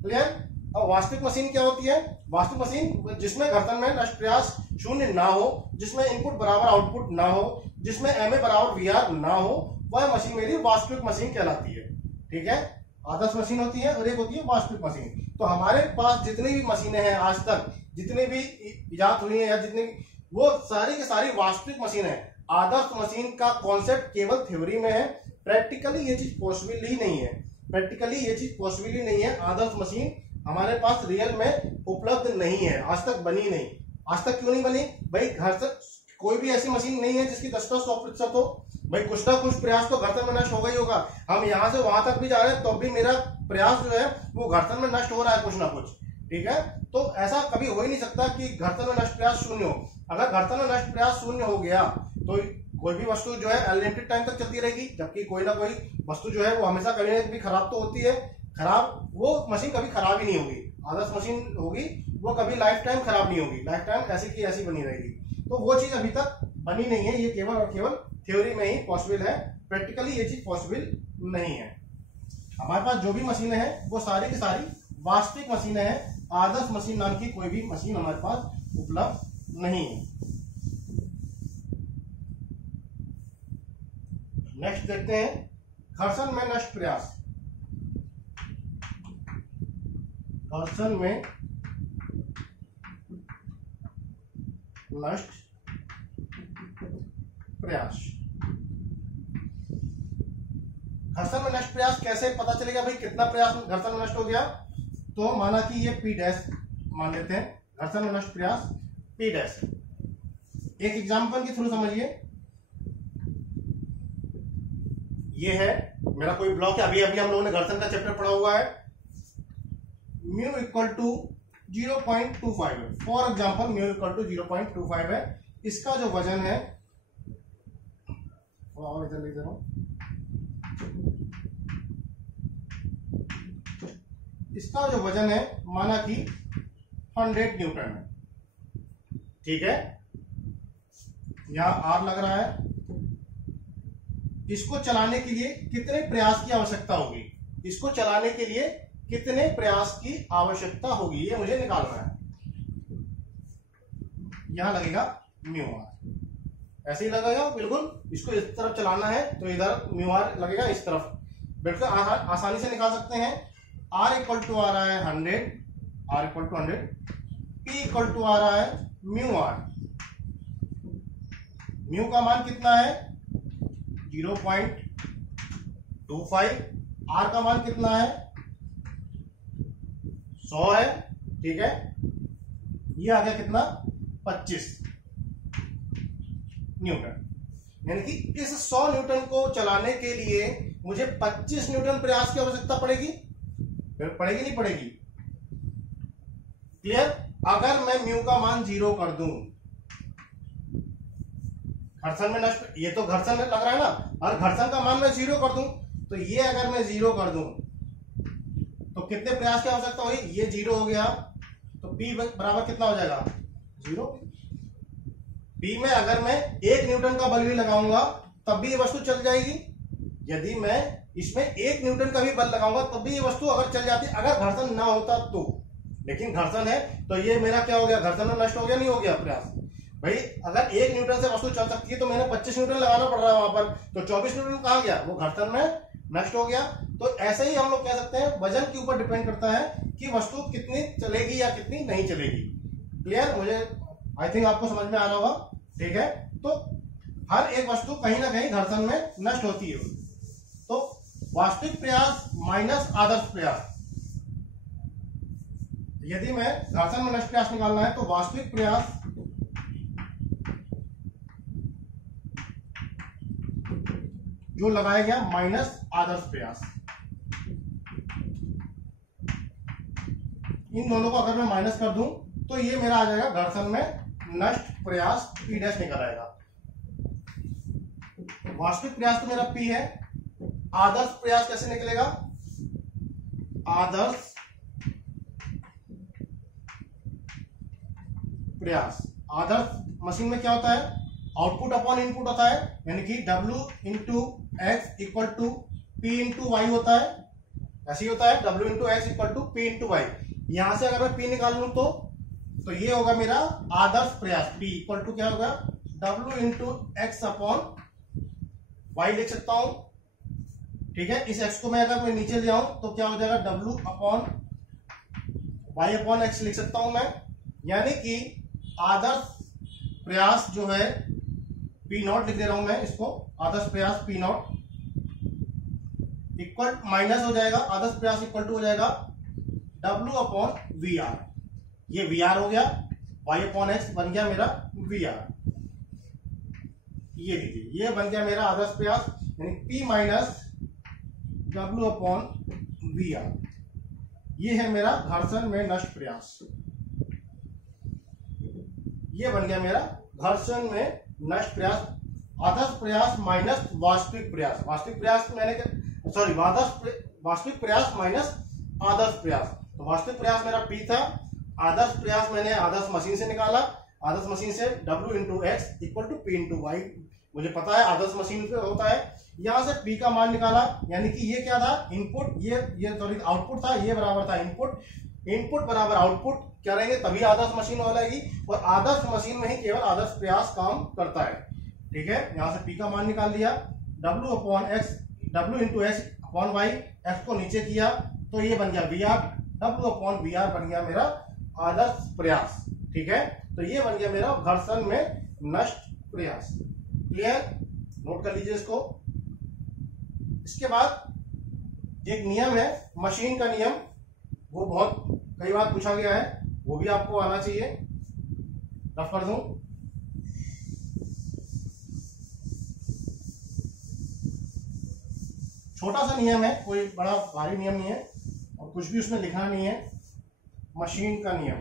क्लियर? और वास्तविक मशीन क्या होती है? वास्तविक मशीन जिसमें घर्षण में नष्ट प्रयास शून्य ना हो, जिसमें इनपुट बराबर आउटपुट ना हो, जिसमें MA बराबर VR ना हो, वह मशीन मेरी वास्तविक मशीन कहलाती है। ठीक है? आदर्श मशीन होती है और एक होती है वास्तविक मशीन। तो हमारे पास जितनी भी मशीनें हैं आज तक, जितनी भी इजाद हुई है या जितनी, वो सारी की सारी वास्तविक मशीन है। आदर्श मशीन का कॉन्सेप्ट केवल थ्योरी में है, प्रैक्टिकली ये चीज पॉसिबल ही नहीं है। प्रैक्टिकली ये चीज पॉसिबल ही नहीं है। आदर्श मशीन हमारे पास रियल में उपलब्ध नहीं है, आज तक बनी नहीं। आज तक क्यों नहीं बनी भाई? घर्षण कोई भी ऐसी मशीन नहीं है जिसकी दक्षता 100% हो। भाई कुछ ना कुछ प्रयास तो घर्षण में नष्ट होगा ही होगा। हम यहां से वहां तक भी जा रहे हैं तो भी मेरा प्रयास जो है वो घर्षण में नष्ट हो रहा है कुछ ना कुछ। ठीक है? तो ऐसा कभी हो ही नहीं सकता कि घर्षण में नष्ट प्रयास शून्य हो। अगर घर्षण में नष्ट प्रयास शून्य हो गया तो कोई भी वस्तु जो है अनलिमिटेड टाइम तक चलती रहेगी, जबकि कोई ना कोई वस्तु जो है वो हमेशा कभी ना कभी खराब तो होती है। खराब वो मशीन कभी खराब ही नहीं होगी। आदर्श मशीन होगी वो कभी लाइफ टाइम खराब नहीं होगी, लाइफ टाइम ऐसी की ऐसी बनी रहेगी। तो वो चीज अभी तक बनी नहीं है। ये केवल और केवल थ्योरी में ही पॉसिबल है, प्रैक्टिकली ये चीज पॉसिबल नहीं है। हमारे पास जो भी मशीनें हैं वो सारी की सारी वास्तविक मशीनें हैं। आदर्श मशीन नाम की कोई भी मशीन हमारे पास उपलब्ध नहीं है। नेक्स्ट देखते हैं घर्षण में नष्ट प्रयास। घर्षण में नष्ट प्रयास। घर्षण में नष्ट प्रयास कैसे पता चलेगा भाई कितना प्रयास घर्षण में नष्ट हो गया? तो माना कि ये P' मान लेते हैं, घर्षण में नष्ट प्रयास P'। एक एग्जांपल के थ्रू समझिए। ये है मेरा कोई ब्लॉक है, अभी अभी हम लोगों ने घर्षण का चैप्टर पढ़ा हुआ है। म्यू इक्वल टू 0.25 है। For example mu equal to 0.25 है। इसका जो वजन है, और इधर ले जा रहा हूं, इसका जो वजन है माना कि 100 न्यूटन है। ठीक है? यहां R लग रहा है। इसको चलाने के लिए कितने प्रयास की आवश्यकता होगी? इसको चलाने के लिए कितने प्रयास की आवश्यकता होगी, ये मुझे निकालना है। यहां लगेगा म्यू आर, ऐसे ही लगेगा बिल्कुल। इसको इस तरफ चलाना है तो इधर म्यू आर लगेगा, इस तरफ बिल्कुल आसानी से निकाल सकते हैं। आर इक्वल टू आ रहा है 100, R equal to 100, P equal to आ रहा है म्यू आर। म्यू का मान कितना है? 0.25। आर का मान कितना है? 100 है। ठीक है? ये आ गया कितना? 25। न्यूटन। यानी कि इस 100 न्यूटन को चलाने के लिए मुझे 25 न्यूटन प्रयास की आवश्यकता पड़ेगी, पड़ेगी नहीं पड़ेगी? क्लियर? अगर मैं म्यू का मान 0 कर दूं, घर्षण में नष्ट, ये तो घर्षण में लग रहा है ना, और घर्षण का मान मैं 0 कर दूं, तो ये अगर मैं 0 कर दूं तो कितने प्रयास की आवश्यकता हुई? ये 0 हो गया, तो P बराबर कितना हो जाएगा? 0। P में अगर मैं 1 न्यूटन का बल भी लगाऊंगा तब भी ये वस्तु चल जाएगी। यदि मैं इसमें 1 न्यूटन का भी बल लगाऊंगा तब भी ये वस्तु अगर चल जाती, अगर घर्षण ना होता तो। लेकिन घर्षण है तो ये मेरा क्या हो गया? घर्षण में नष्ट हो गया, नहीं हो गया प्रयास? भाई अगर 1 न्यूटन से वस्तु चल सकती है तो मैंने 25 न्यूटन लगाना पड़ रहा है वहां पर, तो 24 न्यूटन कहां गया? वो घर्षण में नष्ट हो गया। तो ऐसे ही हम लोग कह सकते हैं वजन के ऊपर डिपेंड करता है कि वस्तु कितनी चलेगी या कितनी नहीं चलेगी। क्लियर? मुझे आई थिंक आपको समझ में आ रहा होगा। ठीक है, तो हर एक वस्तु कहीं ना कहीं घर्षण में नष्ट होती है। तो वास्तविक प्रयास माइनस आदर्श प्रयास, यदि मैं घर्षण में नष्ट प्रयास निकालना है तो वास्तविक प्रयास जो लगाया गया माइनस आदर्श प्रयास, इन दोनों को अगर मैं माइनस कर दूं तो ये मेरा आ जाएगा घर्षण में नष्ट प्रयास, P डैश निकल आएगा। वास्तविक प्रयास तो मेरा P है, आदर्श प्रयास कैसे निकलेगा? आदर्श प्रयास, आदर्श मशीन में क्या होता है? आउटपुट अपॉन इनपुट होता है, यानी कि W into x equal to P into Y होता है। ऐसे ही होता है, W into x equal to P into Y. यहां से अगर मैं P निकाल लूं तो ये होगा मेरा आदर्श प्रयास। P इक्वल टू क्या होगा? W into x upon Y लिख सकता हूं। ठीक है, इस x को मैं अगर मैं नीचे ले आऊं तो क्या हो जाएगा? W upon y upon x लिख सकता हूं मैं। यानी कि आदर्श प्रयास जो है P नॉट लिख दे रहा हूं मैं इसको, आदर्श प्रयास P नॉट इक्वल माइनस हो जाएगा, आदर्श प्रयास इक्वल टू हो जाएगा W अपॉन वी आर। ये वी आर हो गया, y अपॉन एक्स बन गया मेरा वी आर। ये लीजिए, ये बन गया मेरा आदर्श प्रयास, यानी P minus W upon V R. ये है मेरा घर्षण में नष्ट प्रयास। ये बन गया मेरा घर्षण में नष्ट प्रयास, आदर्श प्रयास माइनस वास्तविक प्रयास। वास्तविक प्रयास मैंने सॉरी वास्तविक प्रयास माइनस आदर्श प्रयास। तो वास्तविक प्रयास मेरा P था, आदर्श प्रयास मैंने आदर्श मशीन से निकाला। आदर्श मशीन से W into x equal to P into y, मुझे पता है आदर्श मशीन पे होता है। यहां से P का मान निकाला, यानी कि ये क्या था? इनपुट, ये सॉरी आउटपुट था, ये बराबर था इनपुट। इनपुट बराबर आउटपुट क्या रहेंगे? तभी आदर्श मशीन हो जाएगी, और आदर्श मशीन में ही केवल आदर्श प्रयास काम करता है। ठीक है, यहां से P का मान निकाल दिया, W upon x, W into x upon y, x को नीचे किया तो ये बन गया V R. W upon V R बन गया मेरा आदर्श प्रयास। ठीक है, तो ये बन गया मेरा घर्षण में नष्ट प्रयास। क्लियर? नोट कर लीजिए इसको। इसके बाद एक नियम है मशीन का नियम, वो बहुत कई बार पूछा गया है, वो भी आपको आना चाहिए। रफ कर दूं, छोटा सा नियम है, कोई बड़ा भारी नियम नहीं है और कुछ भी उसमें लिखना नहीं है। मशीन का नियम,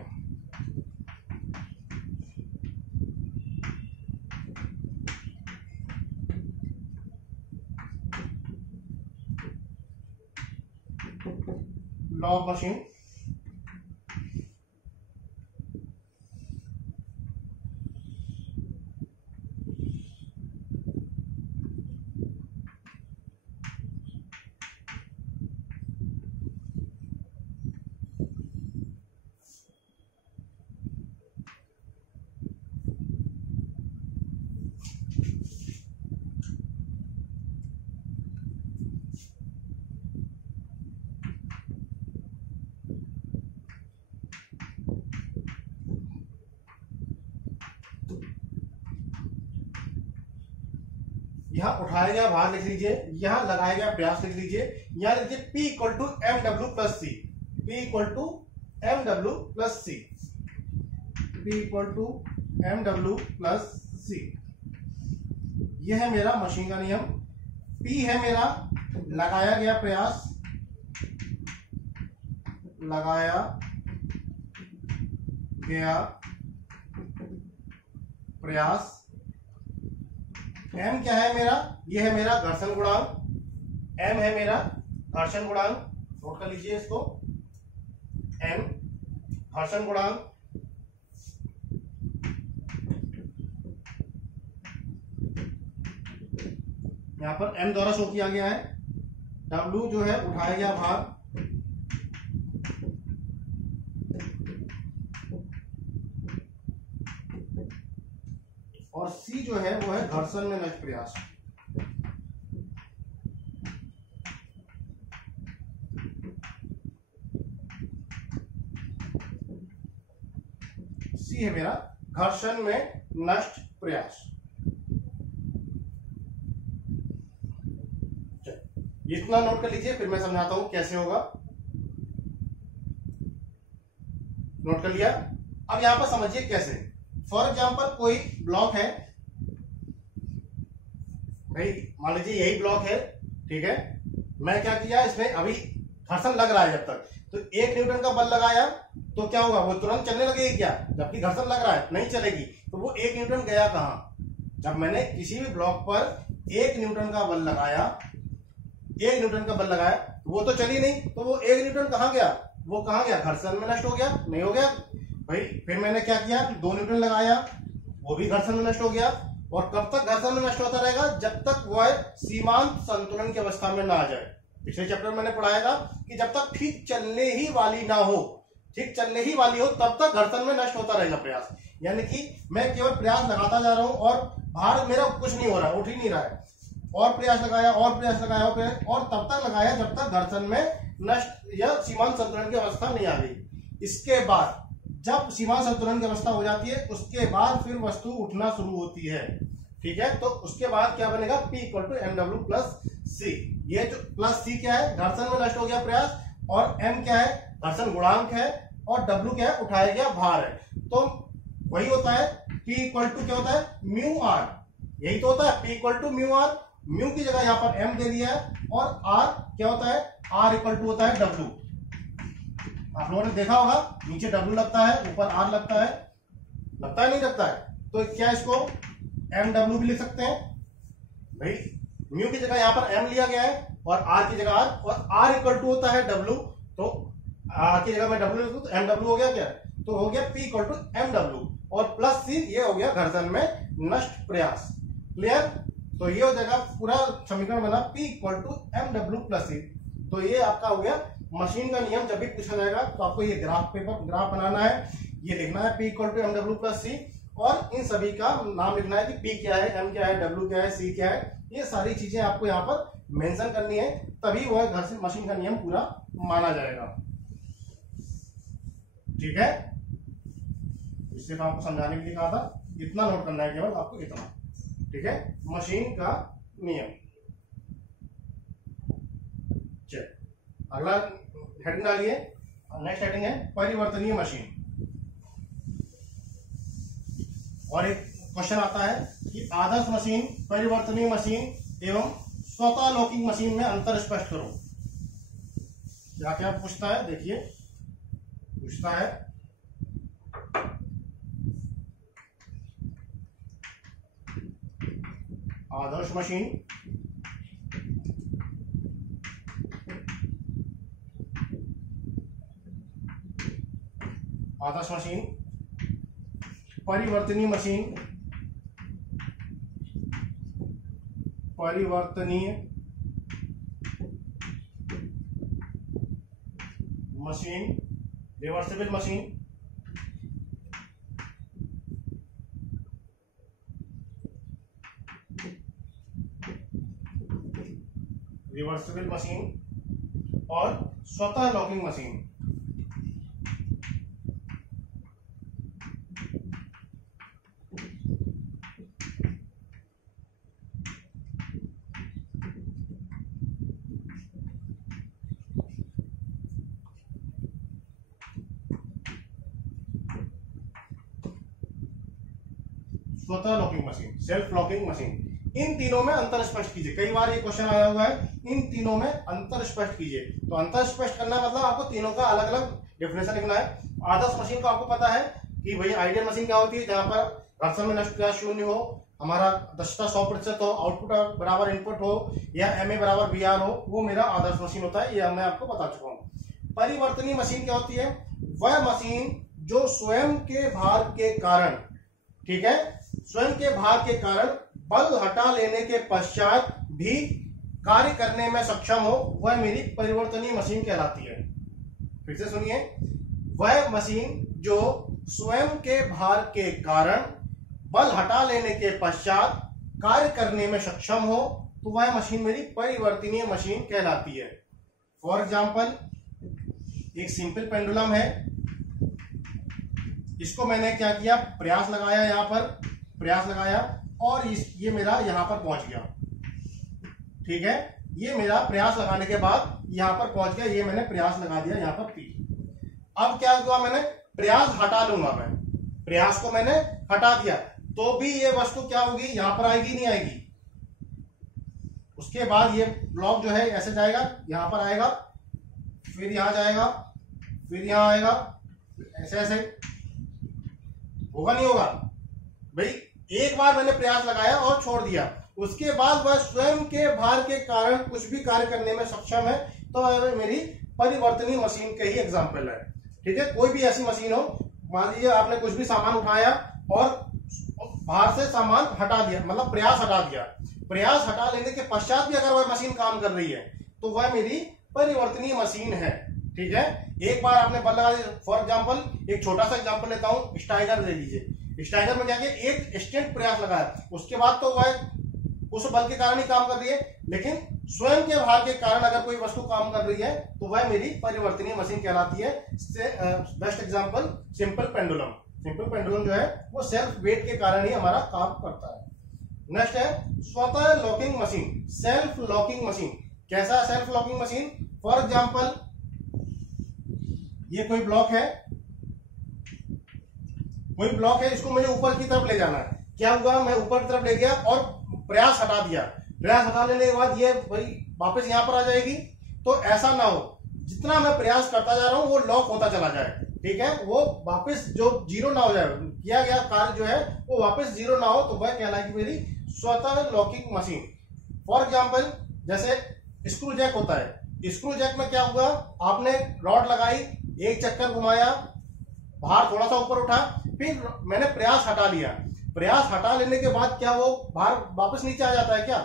लॉ ऑफ मशीन। यहाँ उठाया गया भार लिख लीजिए, यहाँ लगाया गया प्रयास लिख लीजिए, यहाँ लिखिए P equal to M W plus C. P equal to M W plus C, P equal to M W plus C. ये है मेरा मशीन का नियम। P है मेरा लगाया गया प्रयास, लगाया गया प्रयास। M क्या है मेरा, ये है मेरा घर्षण गुणांक, M है मेरा घर्षण गुणांक, नोट कर लीजिए इसको, M घर्षण गुणांक। यहां पर M द्वारा शो किया गया है, W जो है उठाया गया भार, और C जो है वो है घर्षण में नष्ट प्रयास। C है मेरा घर्षण में नष्ट प्रयास। इतना नोट कर लीजिए, फिर मैं समझाता हूं कैसे होगा। नोट कर लिया। अब यहां पर समझिए कैसे। फॉर एग्जाम्पल कोई ब्लॉक है भाई, मान लीजिए यही ब्लॉक है, ठीक है। मैं क्या किया, इसमें अभी घर्षण लग रहा है, जब तक तो 1 न्यूटन का बल लगाया तो क्या होगा, वो तुरंत चलने लगेगी क्या, जबकि घर्षण लग रहा है नहीं चलेगी। तो वो 1 न्यूटन गया कहां, जब मैंने किसी भी ब्लॉक पर 1 न्यूटन का बल लगाया, 1 न्यूटन का बल लगाया, वो तो चली नहीं, तो वो 1 न्यूटन कहां गया, वो कहां गया, घर्षण में नष्ट हो गया, नहीं हो गया भाई। फिर मैंने क्या किया, 2 न्यूटन लगाया, वो भी घर्षण में नष्ट हो गया। और कब तक घर्षण में नष्ट होता रहेगा, जब तक वह सीमांत संतुलन की अवस्था में ना आ जाए। पिछले चैप्टर में मैंने पढ़ाया था कि जब तक ठीक चलने ही वाली ना हो, ठीक चलने ही वाली हो, तब तक घर्षण में नष्ट होता रहेगा प्रयास। यानी कि मैं केवल प्रयास लगाता जा रहा हूं और भार मेरा कुछ नहीं हो रहा है, उठ ही नहीं रहा है, और प्रयास लगाया और प्रयास लगाया और तब तक लगाया जब तक घर्षण में नष्ट या सीमांत संतुलन की अवस्था नहीं आ गई। इसके बाद जब सीमांत संतुलन की अवस्था हो जाती है, उसके बाद फिर वस्तु उठना शुरू होती है, ठीक है। तो उसके बाद क्या बनेगा, P = mw + c। ये जो प्लस C क्या है, घर्षण में नष्ट हो गया प्रयास, और M क्या है, घर्षण गुणांक है, और W क्या है, उठाया गया भार है। तो वही होता है P = क्या होता है, μr। यही तो होता है P = μr। म्यू की जगह यहां पर M दे दिया है, और R क्या होता है, R = होता है W। आप लोगों ने देखा होगा, नीचे W लगता है, ऊपर R लगता है नहीं लगता है। तो क्या इसको MW भी लिख सकते हैं भाई, म्यू की जगह यहां पर M लिया गया है, और R की जगह R, और R = होता है W। तो R की जगह मैं W लिखूं तो MW हो गया, क्या तो हो गया P = MW, और प्लस C ये हो गया घर्षण में नष्ट प्रयास। क्लियर। तो ये हो जाएगा पूरा समीकरण बना P = mw + c। तो ये आपका हो गया मशीन का नियम। जब भी पूछा जाएगा तो आपको ये ग्राफ बनाना है, ये लिखना है P = mw + c, और इन सभी का नाम लिखना है कि P क्या है, M क्या है, W क्या है, C क्या है। ये सारी चीजें आपको यहाँ पर मेंशन करनी है, तभी वह घर्षण मशीन का नियम पूरा माना जाएगा, ठीक है। इससे आपको समझाने के लिए कहा था, इतना नोट करना है केवल आपको, इतना, ठीक है। मशीन का नियम। चल अगला हेडिंग डालिए, नेक्स्ट हेडिंग है परिवर्तनीय मशीन। और एक क्वेश्चन आता है कि आदर्श मशीन, परिवर्तनीय मशीन एवं स्वतः लॉकिंग मशीन में अंतर स्पष्ट करो। क्या क्या पूछता है, देखिए पूछता है आदर्श मशीन, आदर्श मशीन, परिवर्तनीय मशीन, परिवर्तनीय machine, reversible machine, reversible machine और स्वतः लॉकिंग मशीन। स्वतः locking machine, self locking machine. इन तीनों में अंतर स्पष्ट कीजिए। कई बार ये क्वेश्चन आया हुआ है, इन तीनों में अंतर स्पष्ट कीजिए। तो अंतर स्पष्ट करना मतलब आपको तीनों का अलग अलग डेफिनेशन लिखना है। आदर्श मशीन को आपको पता है कि भाई आइडियल मशीन क्या होती है, जहां पर घर्षण में नष्ट प्रयास शून्य हो, हमारा दक्षता 100% हो, आउटपुट बराबर इनपुट हो, या MA बराबर VR हो, वो मेरा आदर्श मशीन होता है। ये मैं आपको बता चुका हूँ। परिवर्तनीय मशीन क्या होती है? वह मशीन जो स्वयं के भार के कारण, ठीक है, स्वयं के भार के कारण बल हटा लेने के पश्चात भी कार्य करने में सक्षम हो, वह मेरी परिवर्तनीय मशीन कहलाती है। फिर से सुनिए, वह मशीन जो स्वयं के भार के कारण बल हटा लेने के पश्चात कार्य करने में सक्षम हो, तो वह मशीन मेरी परिवर्तनीय मशीन कहलाती है। फॉर एग्जाम्पल, एक सिंपल पेंडुलम है, इसको मैंने क्या किया, प्रयास लगाया, यहां पर प्रयास लगाया और ये मेरा यहां पर पहुंच गया, ठीक है। ये मेरा प्रयास लगाने के बाद यहां पर पहुंच गया, ये मैंने प्रयास लगा दिया यहां पर P। अब क्या हुआ, मैंने प्रयास हटा लूंगा, मैं प्रयास को मैंने हटा दिया, तो भी ये वस्तु क्या होगी, यहां पर आएगी, नहीं आएगी। उसके बाद ये ब्लॉक जो है ऐसे जाएगा, यहां पर आएगा, फिर यहां जाएगा, फिर यहां आएगा, ऐसे ऐसे होगा, नहीं होगा भाई। एक बार मैंने प्रयास लगाया और छोड़ दिया, उसके बाद वह स्वयं के भार के कारण कुछ भी कार्य करने में सक्षम है, तो वह मेरी परिवर्तनीय मशीन का ही एग्जाम्पल है, ठीक है। कोई भी ऐसी मशीन हो, मान लीजिए आपने कुछ भी सामान उठाया और भार से सामान हटा दिया, मतलब प्रयास हटा दिया, प्रयास हटा लेने के पश्चात भी अगर वह मशीन काम कर रही है, तो वह मेरी परिवर्तनीय मशीन है, ठीक है। एक बार आपने बल लगा दिया, फॉर एग्जाम्पल एक छोटा सा एग्जाम्पल लेता हूं, स्टाइगर ले लीजिए। स्टाइगर में क्या किया, एक इंस्टेंट प्रयास लगाया, उसके बाद तो वह उस बल के कारण ही काम कर रही है, लेकिन स्वयं के भार के कारण अगर कोई वस्तु काम कर रही है, तो वह मेरी परिवर्तनीय मशीन कहलाती है। Best example simple pendulum. Simple pendulum जो है वो सेल्फ वेट के कारण ही हमारा काम करता है। नेक्स्ट है स्वतः locking machine, self locking machine. कैसा है self locking machine? For example ये कोई ब्लॉक है, इसको मुझे ऊपर की तरफ ले जाना है। क्या हुआ, मैं ऊपर की तरफ ले गया और प्रयास हटा दिया, प्रयास हटा लेने के बाद ये भाई वापस यहां पर आ जाएगी। तो ऐसा ना हो, जितना मैं प्रयास करता जा रहा हूं वो लॉक होता चला जाए, ठीक है, वो वापस जो जीरो ना हो जाए, किया गया कार्य जो है वो वापस जीरो ना हो, तो वह कहलाएगी मेरी स्वतः लॉकिंग मशीन। फॉर एग्जाम्पल जैसे स्क्रू जैक होता है, स्क्रू जैक में क्या हुआ, आपने रॉड लगाई, एक चक्कर घुमाया, भार थोड़ा सा ऊपर उठा, फिर मैंने प्रयास हटा लिया, प्रयास हटा लेने के बाद क्या वो भार वापस नीचे आ जाता है? क्या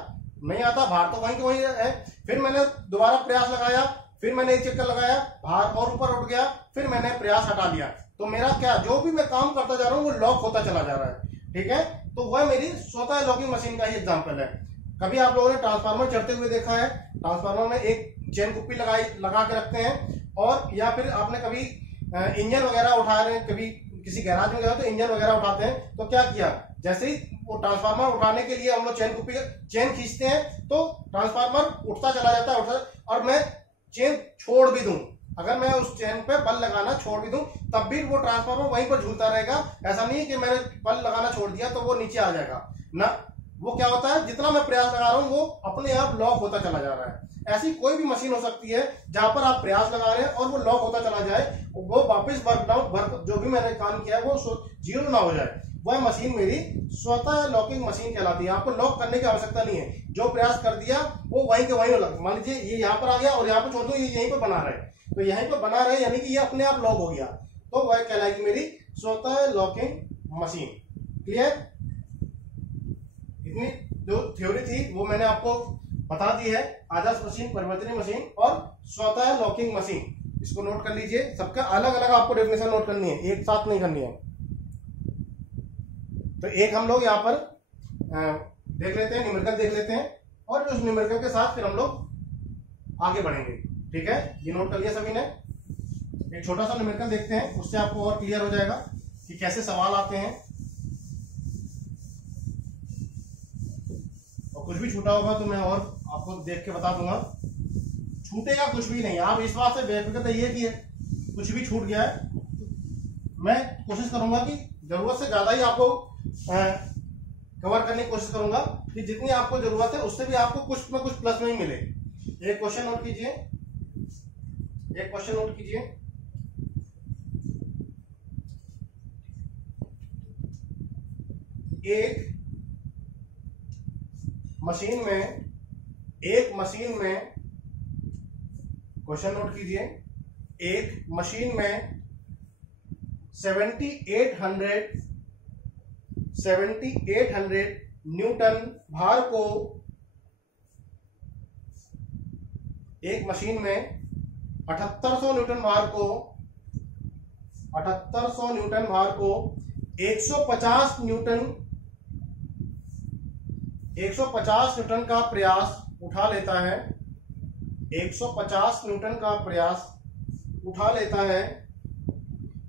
नहीं आता, भार तो वहीं के वहीं है। फिर मैंने दोबारा प्रयास लगाया, फिर मैंने एक चक्कर लगाया, भार और ऊपर उठ गया, फिर मैंने प्रयास हटा लिया, तो मेरा क्या, जो भी मैं काम करता जा रहा हूं वो लॉक होता चला जा रहा है, ठीक है। तो वह मेरी स्वतः लॉकिंग मशीन का ही एग्जाम्पल है। कभी आप लोगों ने ट्रांसफार्मर चढ़ते हुए देखा है, ट्रांसफार्मर में एक चेन कुप्पी लगा के रखते हैं, और या फिर आपने कभी इंजन वगैरह उठा रहे हैं, कभी किसी गैराज में गए तो इंजन वगैरह उठाते हैं, तो क्या किया, जैसे ही वो ट्रांसफार्मर उठाने के लिए हम लोग चेन कुप्पी चेन खींचते हैं, तो ट्रांसफार्मर उठता चला जाता है, और मैं चेन छोड़ भी दूं, अगर मैं उस चेन पे बल लगाना छोड़ भी दूं, तब भी वो ट्रांसफार्मर वहीं पर झूलता रहेगा। ऐसा नहीं है कि मैंने बल लगाना छोड़ दिया तो वो नीचे आ जाएगा ना, वो क्या होता है, जितना मैं प्रयास लगा रहा हूं वो अपने आप लॉक होता चला जा रहा है। ऐसी कोई भी मशीन हो सकती है जहां पर आप प्रयास लगा रहे हैं और वो लॉक होता चला जाए, वो वापस वर्क जो भी मैंने काम किया है वो जीरो ना हो जाए, वह मशीन मेरी स्वतः लॉकिंग मशीन कहलाती है। आपको लॉक करने की आवश्यकता नहीं है, जो प्रयास कर दिया वो वहीं के वहीं लॉक। मान लीजिए ये यहाँ पर आ गया और यहाँ पर छोड़ दूं, ये यहीं पर बना रहे, तो यहीं पर बना रहे यानी कि ये अपने आप लॉक हो गया, तो वह कहलाएगी मेरी स्वतः लॉकिंग मशीन। क्लियर? इतनी जो थ्योरी थी वो मैंने आपको बता दी है, आदर्श मशीन, परिवर्तनीय मशीन और स्वतः लॉकिंग मशीन। इसको नोट कर लीजिए, सबका अलग अलग आपको डेफिनेशन नोट करनी है, एक साथ नहीं करनी है। तो एक हम लोग यहाँ पर देख लेते हैं, न्यूमेरिकल देख लेते हैं, और उस न्यूमेरिकल के साथ फिर हम लोग आगे बढ़ेंगे, ठीक है। ये नोट कर लिया सभी ने। एक छोटा सा न्यूमेरिकल देखते हैं, उससे आपको और क्लियर हो जाएगा कि कैसे सवाल आते हैं, और कुछ भी छूटा होगा तो मैं और आपको देख के बता दूंगा। छूटेगा कुछ भी नहीं, आप इस बात से बेफिक्र रहिए कि कुछ भी छूट गया है, मैं कोशिश करूंगा कि जरूरत से ज्यादा ही आपको कवर करने की कोशिश करूंगा, कि जितनी आपको जरूरत है उससे भी आपको कुछ में कुछ प्लस में ही मिले। एक क्वेश्चन नोट कीजिए, एक क्वेश्चन नोट कीजिए। एक मशीन में क्वेश्चन नोट कीजिए, एक मशीन में 7800 न्यूटन भार को, एक मशीन में 7800 न्यूटन भार को 150 न्यूटन का प्रयास उठा लेता है, 150 न्यूटन का प्रयास उठा लेता है।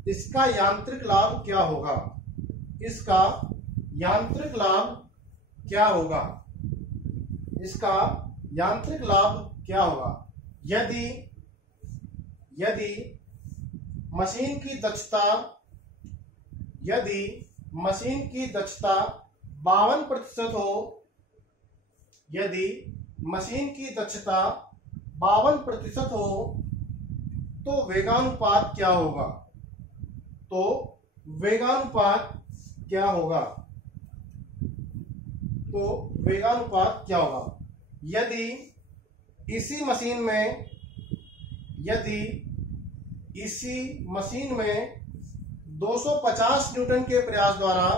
इसका यांत्रिक लाभ क्या होगा? इसका यांत्रिक लाभ क्या होगा? इसका यांत्रिक लाभ क्या होगा? यदि मशीन की दक्षता 52% हो, यदि मशीन की दक्षता 52% हो, तो वेगानुपात क्या होगा? तो वेगानुपात क्या होगा? तो वेगानुपात क्या होगा? यदि इसी मशीन में 250 न्यूटन के प्रयास द्वारा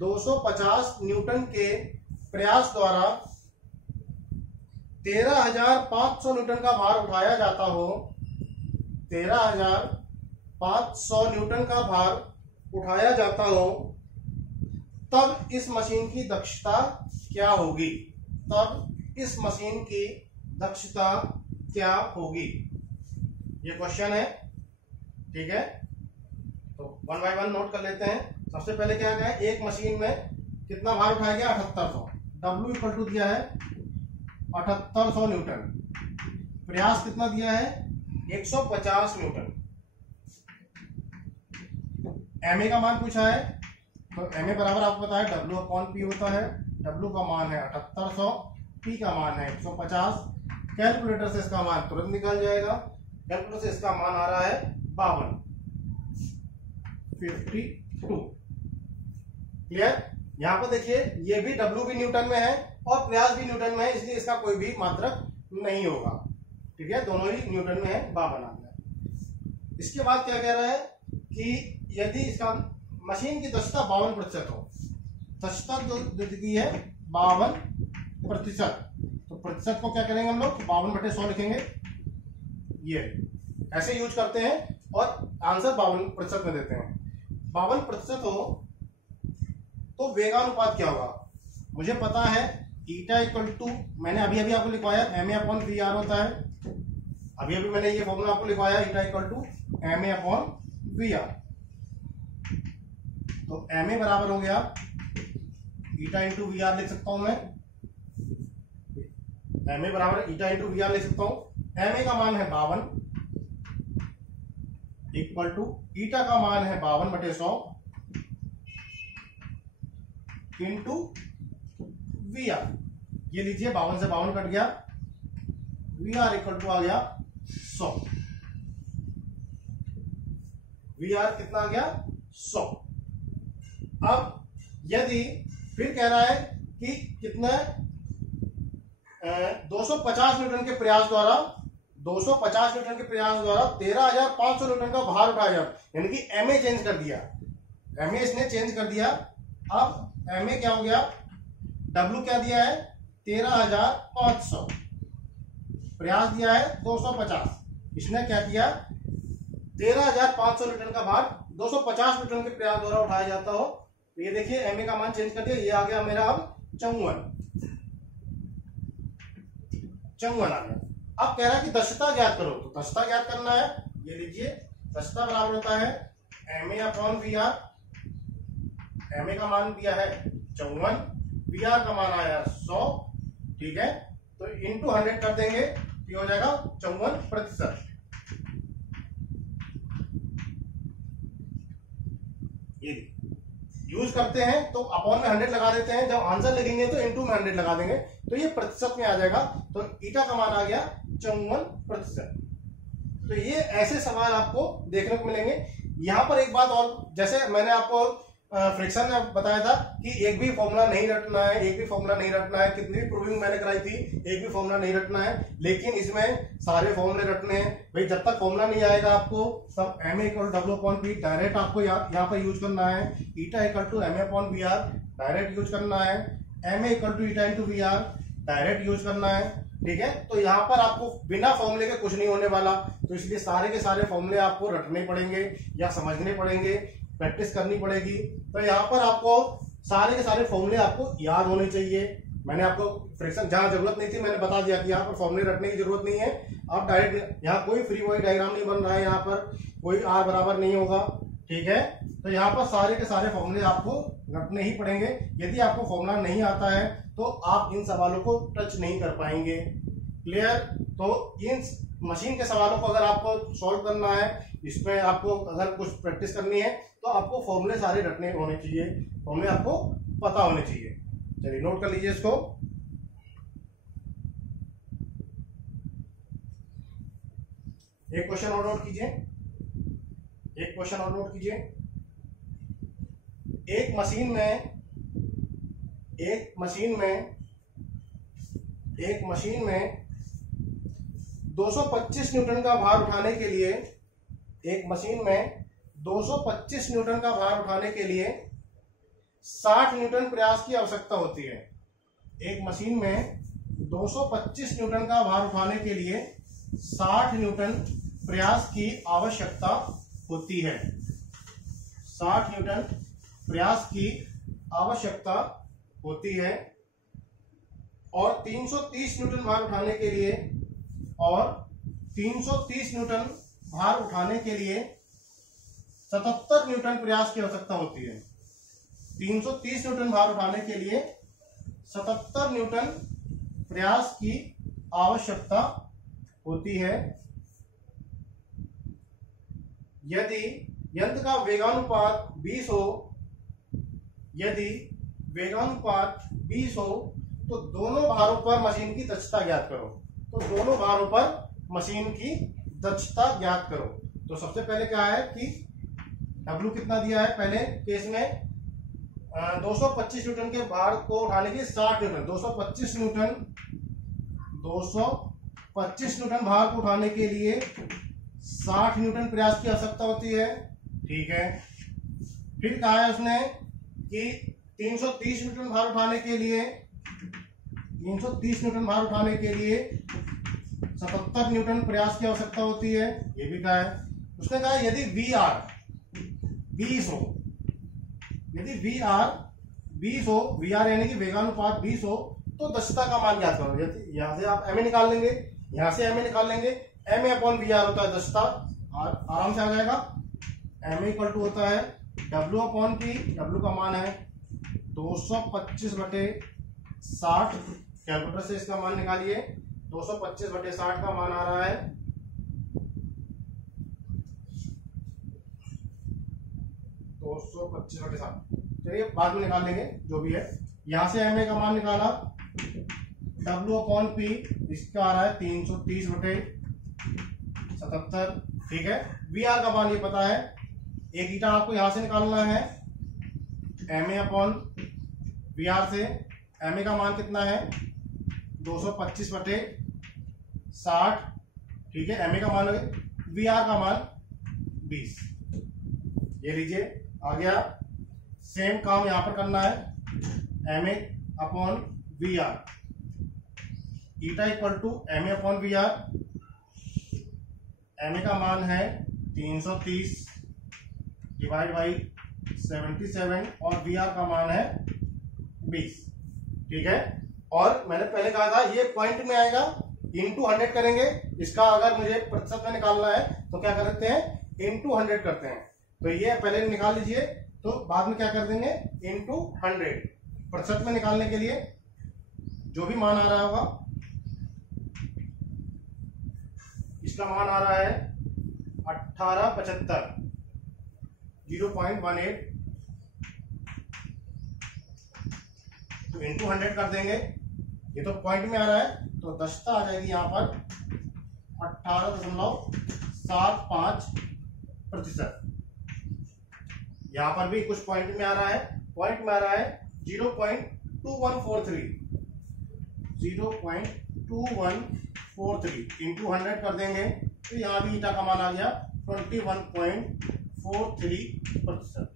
13,500 न्यूटन का भार उठाया जाता हो, 13,500 न्यूटन का भार उठाया जाता हो, तब इस मशीन की दक्षता क्या होगी? ये क्वेश्चन है, ठीक है। तो वन बाय वन नोट कर लेते हैं। सबसे पहले क्या है, एक मशीन में कितना भार उठाया गया? 7800। W इक्वल टू दिया है 7800 न्यूटन। प्रयास कितना दिया है? 150 न्यूटन। Ma का मान पूछा है, तो Ma बराबर आपको पता है W/P होता है। W का मान है 7800, P का मान है 150। कैलकुलेटर से इसका मान तुरंत निकल जाएगा। कैलकुलेटर से इसका मान आ रहा है 52। क्लियर? यहां पर देखिए, ये भी W भी न्यूटन में है और प्रयास भी न्यूटन में है, इसलिए इसका कोई भी मात्रक नहीं होगा। ठीक है, दोनों ही न्यूटन में है, 52 आ गया। इसके बाद क्या कह रहा है कि यदि इसका मशीन की दक्षता 52% हो, दक्षता जो दी है 52%, तो प्रतिशत को क्या करेंगे हम लोग? 52/100 लिखेंगे। ये ऐसे यूज करते हैं और आंसर 52% में देते हैं। 52% हो तो वेगानुपात क्या होगा? मुझे पता है ईटा इक्वल टू, मैंने अभी आपको लिखवाया Ma/VR होता है। अभी मैंने ये फॉर्मूला आपको लिखवाया, ईटा इक्वल टू Ma/VR। तो Ma बराबर हो गया ईटा इंटू VR लिख सकता हूं मैं। Ma बराबर ईटा इंटू VR लिख सकता हूं। Ma का मान है 52 इक्वल टू ईटा का मान है 52/100 इंटू VR। ये लीजिए, 52 से 52 कट गया, VR इक्वल टू आ गया 100। VR कितना आ गया? 100। अब यदि फिर कह रहा है कि कितना 250 न्यूटन के प्रयास द्वारा 13,500 न्यूटन का भार उठाया जाए, यानी कि Ma चेंज कर दिया, Ma इसने चेंज कर दिया। अब Ma क्या हो गया? W क्या दिया है? 13,500। प्रयास दिया है 250। इसने क्या किया? 13,500 न्यूटन का भार 250 न्यूटन के प्रयास द्वारा उठाया जाता हो, तो ये देखिए Ma का मान चेंज कर दिया, ये आ गया मेरा अब 54 आ गया। अब कह रहा है कि दक्षता ज्ञात करो, तो दक्षता ज्ञात करना है। ये लीजिए, दक्षता बराबर होता है Ma/VR। Ma का मान दिया है 54, VR का मान आया 100। ठीक है, तो इंटू 100 कर देंगे, ये हो जाएगा 54%। ये यूज करते हैं तो अपॉन में 100 लगा देते हैं, जब आंसर लिखेंगे तो इनटू में 100 लगा देंगे, तो ये प्रतिशत में आ जाएगा। तो ईटा का मान आ गया 54%। तो ये ऐसे सवाल आपको देखने को मिलेंगे। यहां पर एक बात और, जैसे मैंने आपको फ्रिक्शन में बताया था कि एक भी फॉर्मूला नहीं रटना है, एक भी फॉर्मूला नहीं रटना है, कितनी भी प्रूविंग मैंने कराई थी एक भी फॉर्मूला नहीं रटना है, लेकिन इसमें सारे फॉर्मूले रटने हैं भाई। जब तक फॉर्मूला नहीं आएगा आपको तब MA = W/P डायरेक्ट आपको यहाँ पर यूज करना है, ईटा = MA/VR डायरेक्ट यूज करना है, MA = ईटा × VR डायरेक्ट यूज करना है, ठीक है। तो यहाँ पर आपको बिना फॉर्मूले के कुछ नहीं होने वाला, तो इसलिए सारे के सारे फॉर्मूले आपको रटने पड़ेंगे या समझने पड़ेंगे, प्रैक्टिस करनी पड़ेगी। तो यहाँ पर आपको सारे के सारे फॉर्मूले आपको याद होने चाहिए। मैंने आपको फ्रिक्शन जहां जरूरत नहीं थी मैंने बता दिया कि यहाँ पर फॉर्मूले रटने की जरूरत नहीं है। आप डायरेक्ट, यहाँ कोई फ्री बॉडी डायग्राम नहीं बन रहा है, यहाँ पर कोई R बराबर नहीं होगा, ठीक है। तो यहाँ पर सारे के सारे फॉर्मूले आपको रटने ही पड़ेंगे। यदि आपको फॉर्मूला नहीं आता है तो आप इन सवालों को टच नहीं कर पाएंगे। क्लियर? तो इन मशीन के सवालों को अगर आपको सॉल्व करना है, इसमें आपको अगर कुछ प्रैक्टिस करनी है, तो आपको फॉर्मूले सारे रटने होने चाहिए, फॉर्मूले आपको पता होने चाहिए। चलिए नोट कर लीजिए इसको। एक क्वेश्चन और नोट कीजिए, एक क्वेश्चन और नोट कीजिए। एक मशीन में 225 न्यूटन का भार उठाने के लिए, एक मशीन में 225 न्यूटन का भार उठाने के लिए 60 न्यूटन प्रयास की आवश्यकता होती है। एक मशीन में 225 न्यूटन का भार उठाने के लिए 60 न्यूटन प्रयास की आवश्यकता होती है। 60 न्यूटन प्रयास की आवश्यकता होती है और 330 न्यूटन भार उठाने के लिए, और 330 न्यूटन भार उठाने के लिए 77 न्यूटन प्रयास की आवश्यकता होती है। 330 न्यूटन भार उठाने के लिए 77 न्यूटन प्रयास की आवश्यकता होती है। यदि यंत्र का वेगानुपात 20 हो, यदि वेगानुपात 20 हो तो दोनों भारों पर मशीन की दक्षता ज्ञात करो। तो दोनों भारों पर मशीन की दक्षता ज्ञात करो। तो सबसे पहले क्या है कि W कितना दिया है, पहले केस में 225 न्यूटन के भार को उठाने के 60 न्यूटन, 225 न्यूटन भार को उठाने के लिए 60 न्यूटन प्रयास की आवश्यकता होती है, ठीक है। फिर कहा है उसने कि 330 न्यूटन भार उठाने के लिए 77 न्यूटन प्रयास की आवश्यकता होती है, ये भी कहा है। उसने कहा यदि VR 20 हो, यदि VR यानी कि वेगानुपात 20 हो तो दक्षता का मान ज्ञात करो। यहां से आप MA निकाल लेंगे, यहां से MA निकाल लेंगे, MA/VR होता है दक्षता, आराम से आ जाएगा। MA = होता है W/P, W का मान है 225/60, कैलकुलेटर से इसका मान निकालिए, 225/60 का मान आ रहा है 225/60। चलिए बाद में निकाल लेंगे जो भी है। यहां से MA का मान निकाला, W/P इसका आ रहा है 330/77, ठीक है। VR का मान ये पता है, एक ईटा आपको यहां से निकालना है MA/VR से। MA का मान कितना है 225/60, ठीक है। MA का मान, VR का मान 20, ये लीजिए आ गया। सेम काम यहां पर करना है, MA/VR, ईटा = MA/VR। MA का मान है 330 / 77 और VR का मान है 20, ठीक है। और मैंने पहले कहा था ये पॉइंट में आएगा, इंटू 100 करेंगे। इसका अगर मुझे प्रतिशत में निकालना है तो क्या करते हैं, इंटू 100 करते हैं। तो ये पहले निकाल लीजिए, तो बाद में क्या कर देंगे, इंटू 100। प्रतिशत में निकालने के लिए जो भी मान आ रहा होगा, इसका मान आ रहा है 1875, 0.18 तो इंटू 100 कर देंगे, ये तो पॉइंट में आ रहा है, तो दक्षता आ जाएगी यहाँ पर 18.75%। यहाँ पर भी कुछ पॉइंट में आ रहा है, पॉइंट में आ रहा है 0.2143, 0.2143 इंटू 100 कर देंगे, तो यहाँ भी ईटा का मान आ गया 21.43%।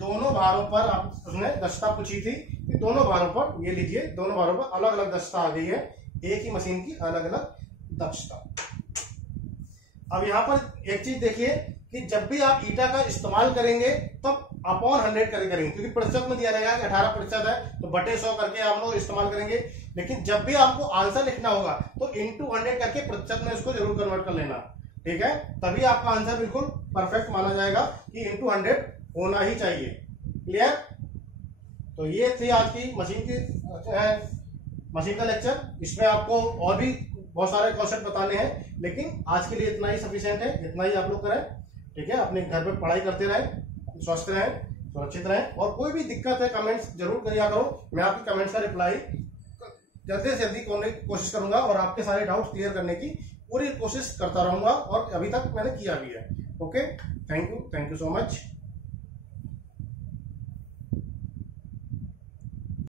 दोनों भारों पर आप उसने दक्षता पूछी थी कि दोनों भारों पर, ये लीजिए दोनों भारों पर अलग अलग दक्षता आ गई है, एक ही मशीन की अलग अलग दक्षता। अब यहाँ पर एक चीज देखिए कि जब भी आप ईटा का इस्तेमाल करेंगे तब अपॉन 100 करेंगे, क्योंकि प्रतिशत में दिया रहेगा कि 18% है तो बटे 100 करके हम लोग इस्तेमाल करेंगे। लेकिन जब भी आपको आंसर लिखना होगा तो इंटू 100 करके प्रतिशत में इसको जरूर कन्वर्ट कर लेना, ठीक है, तभी आपका आंसर बिल्कुल परफेक्ट माना जाएगा कि इंटू 100 होना ही चाहिए। क्लियर? तो ये थी आज की मशीन का लेक्चर। इसमें आपको और भी बहुत सारे कॉन्सेप्ट बताने हैं, लेकिन आज के लिए इतना ही सफिशिएंट है, इतना ही आप लोग करें, ठीक है। अपने घर पे पढ़ाई करते रहें, स्वस्थ रहें, सुरक्षित रहें, और कोई भी दिक्कत है कमेंट्स जरूर करिया करो। मैं आपकी कमेंट्स का रिप्लाई जल्दी से जल्दी करने की कोशिश करूंगा और आपके सारे डाउट्स क्लियर करने की पूरी कोशिश करता रहूंगा, और अभी तक मैंने किया भी है। Okay, thank you so much.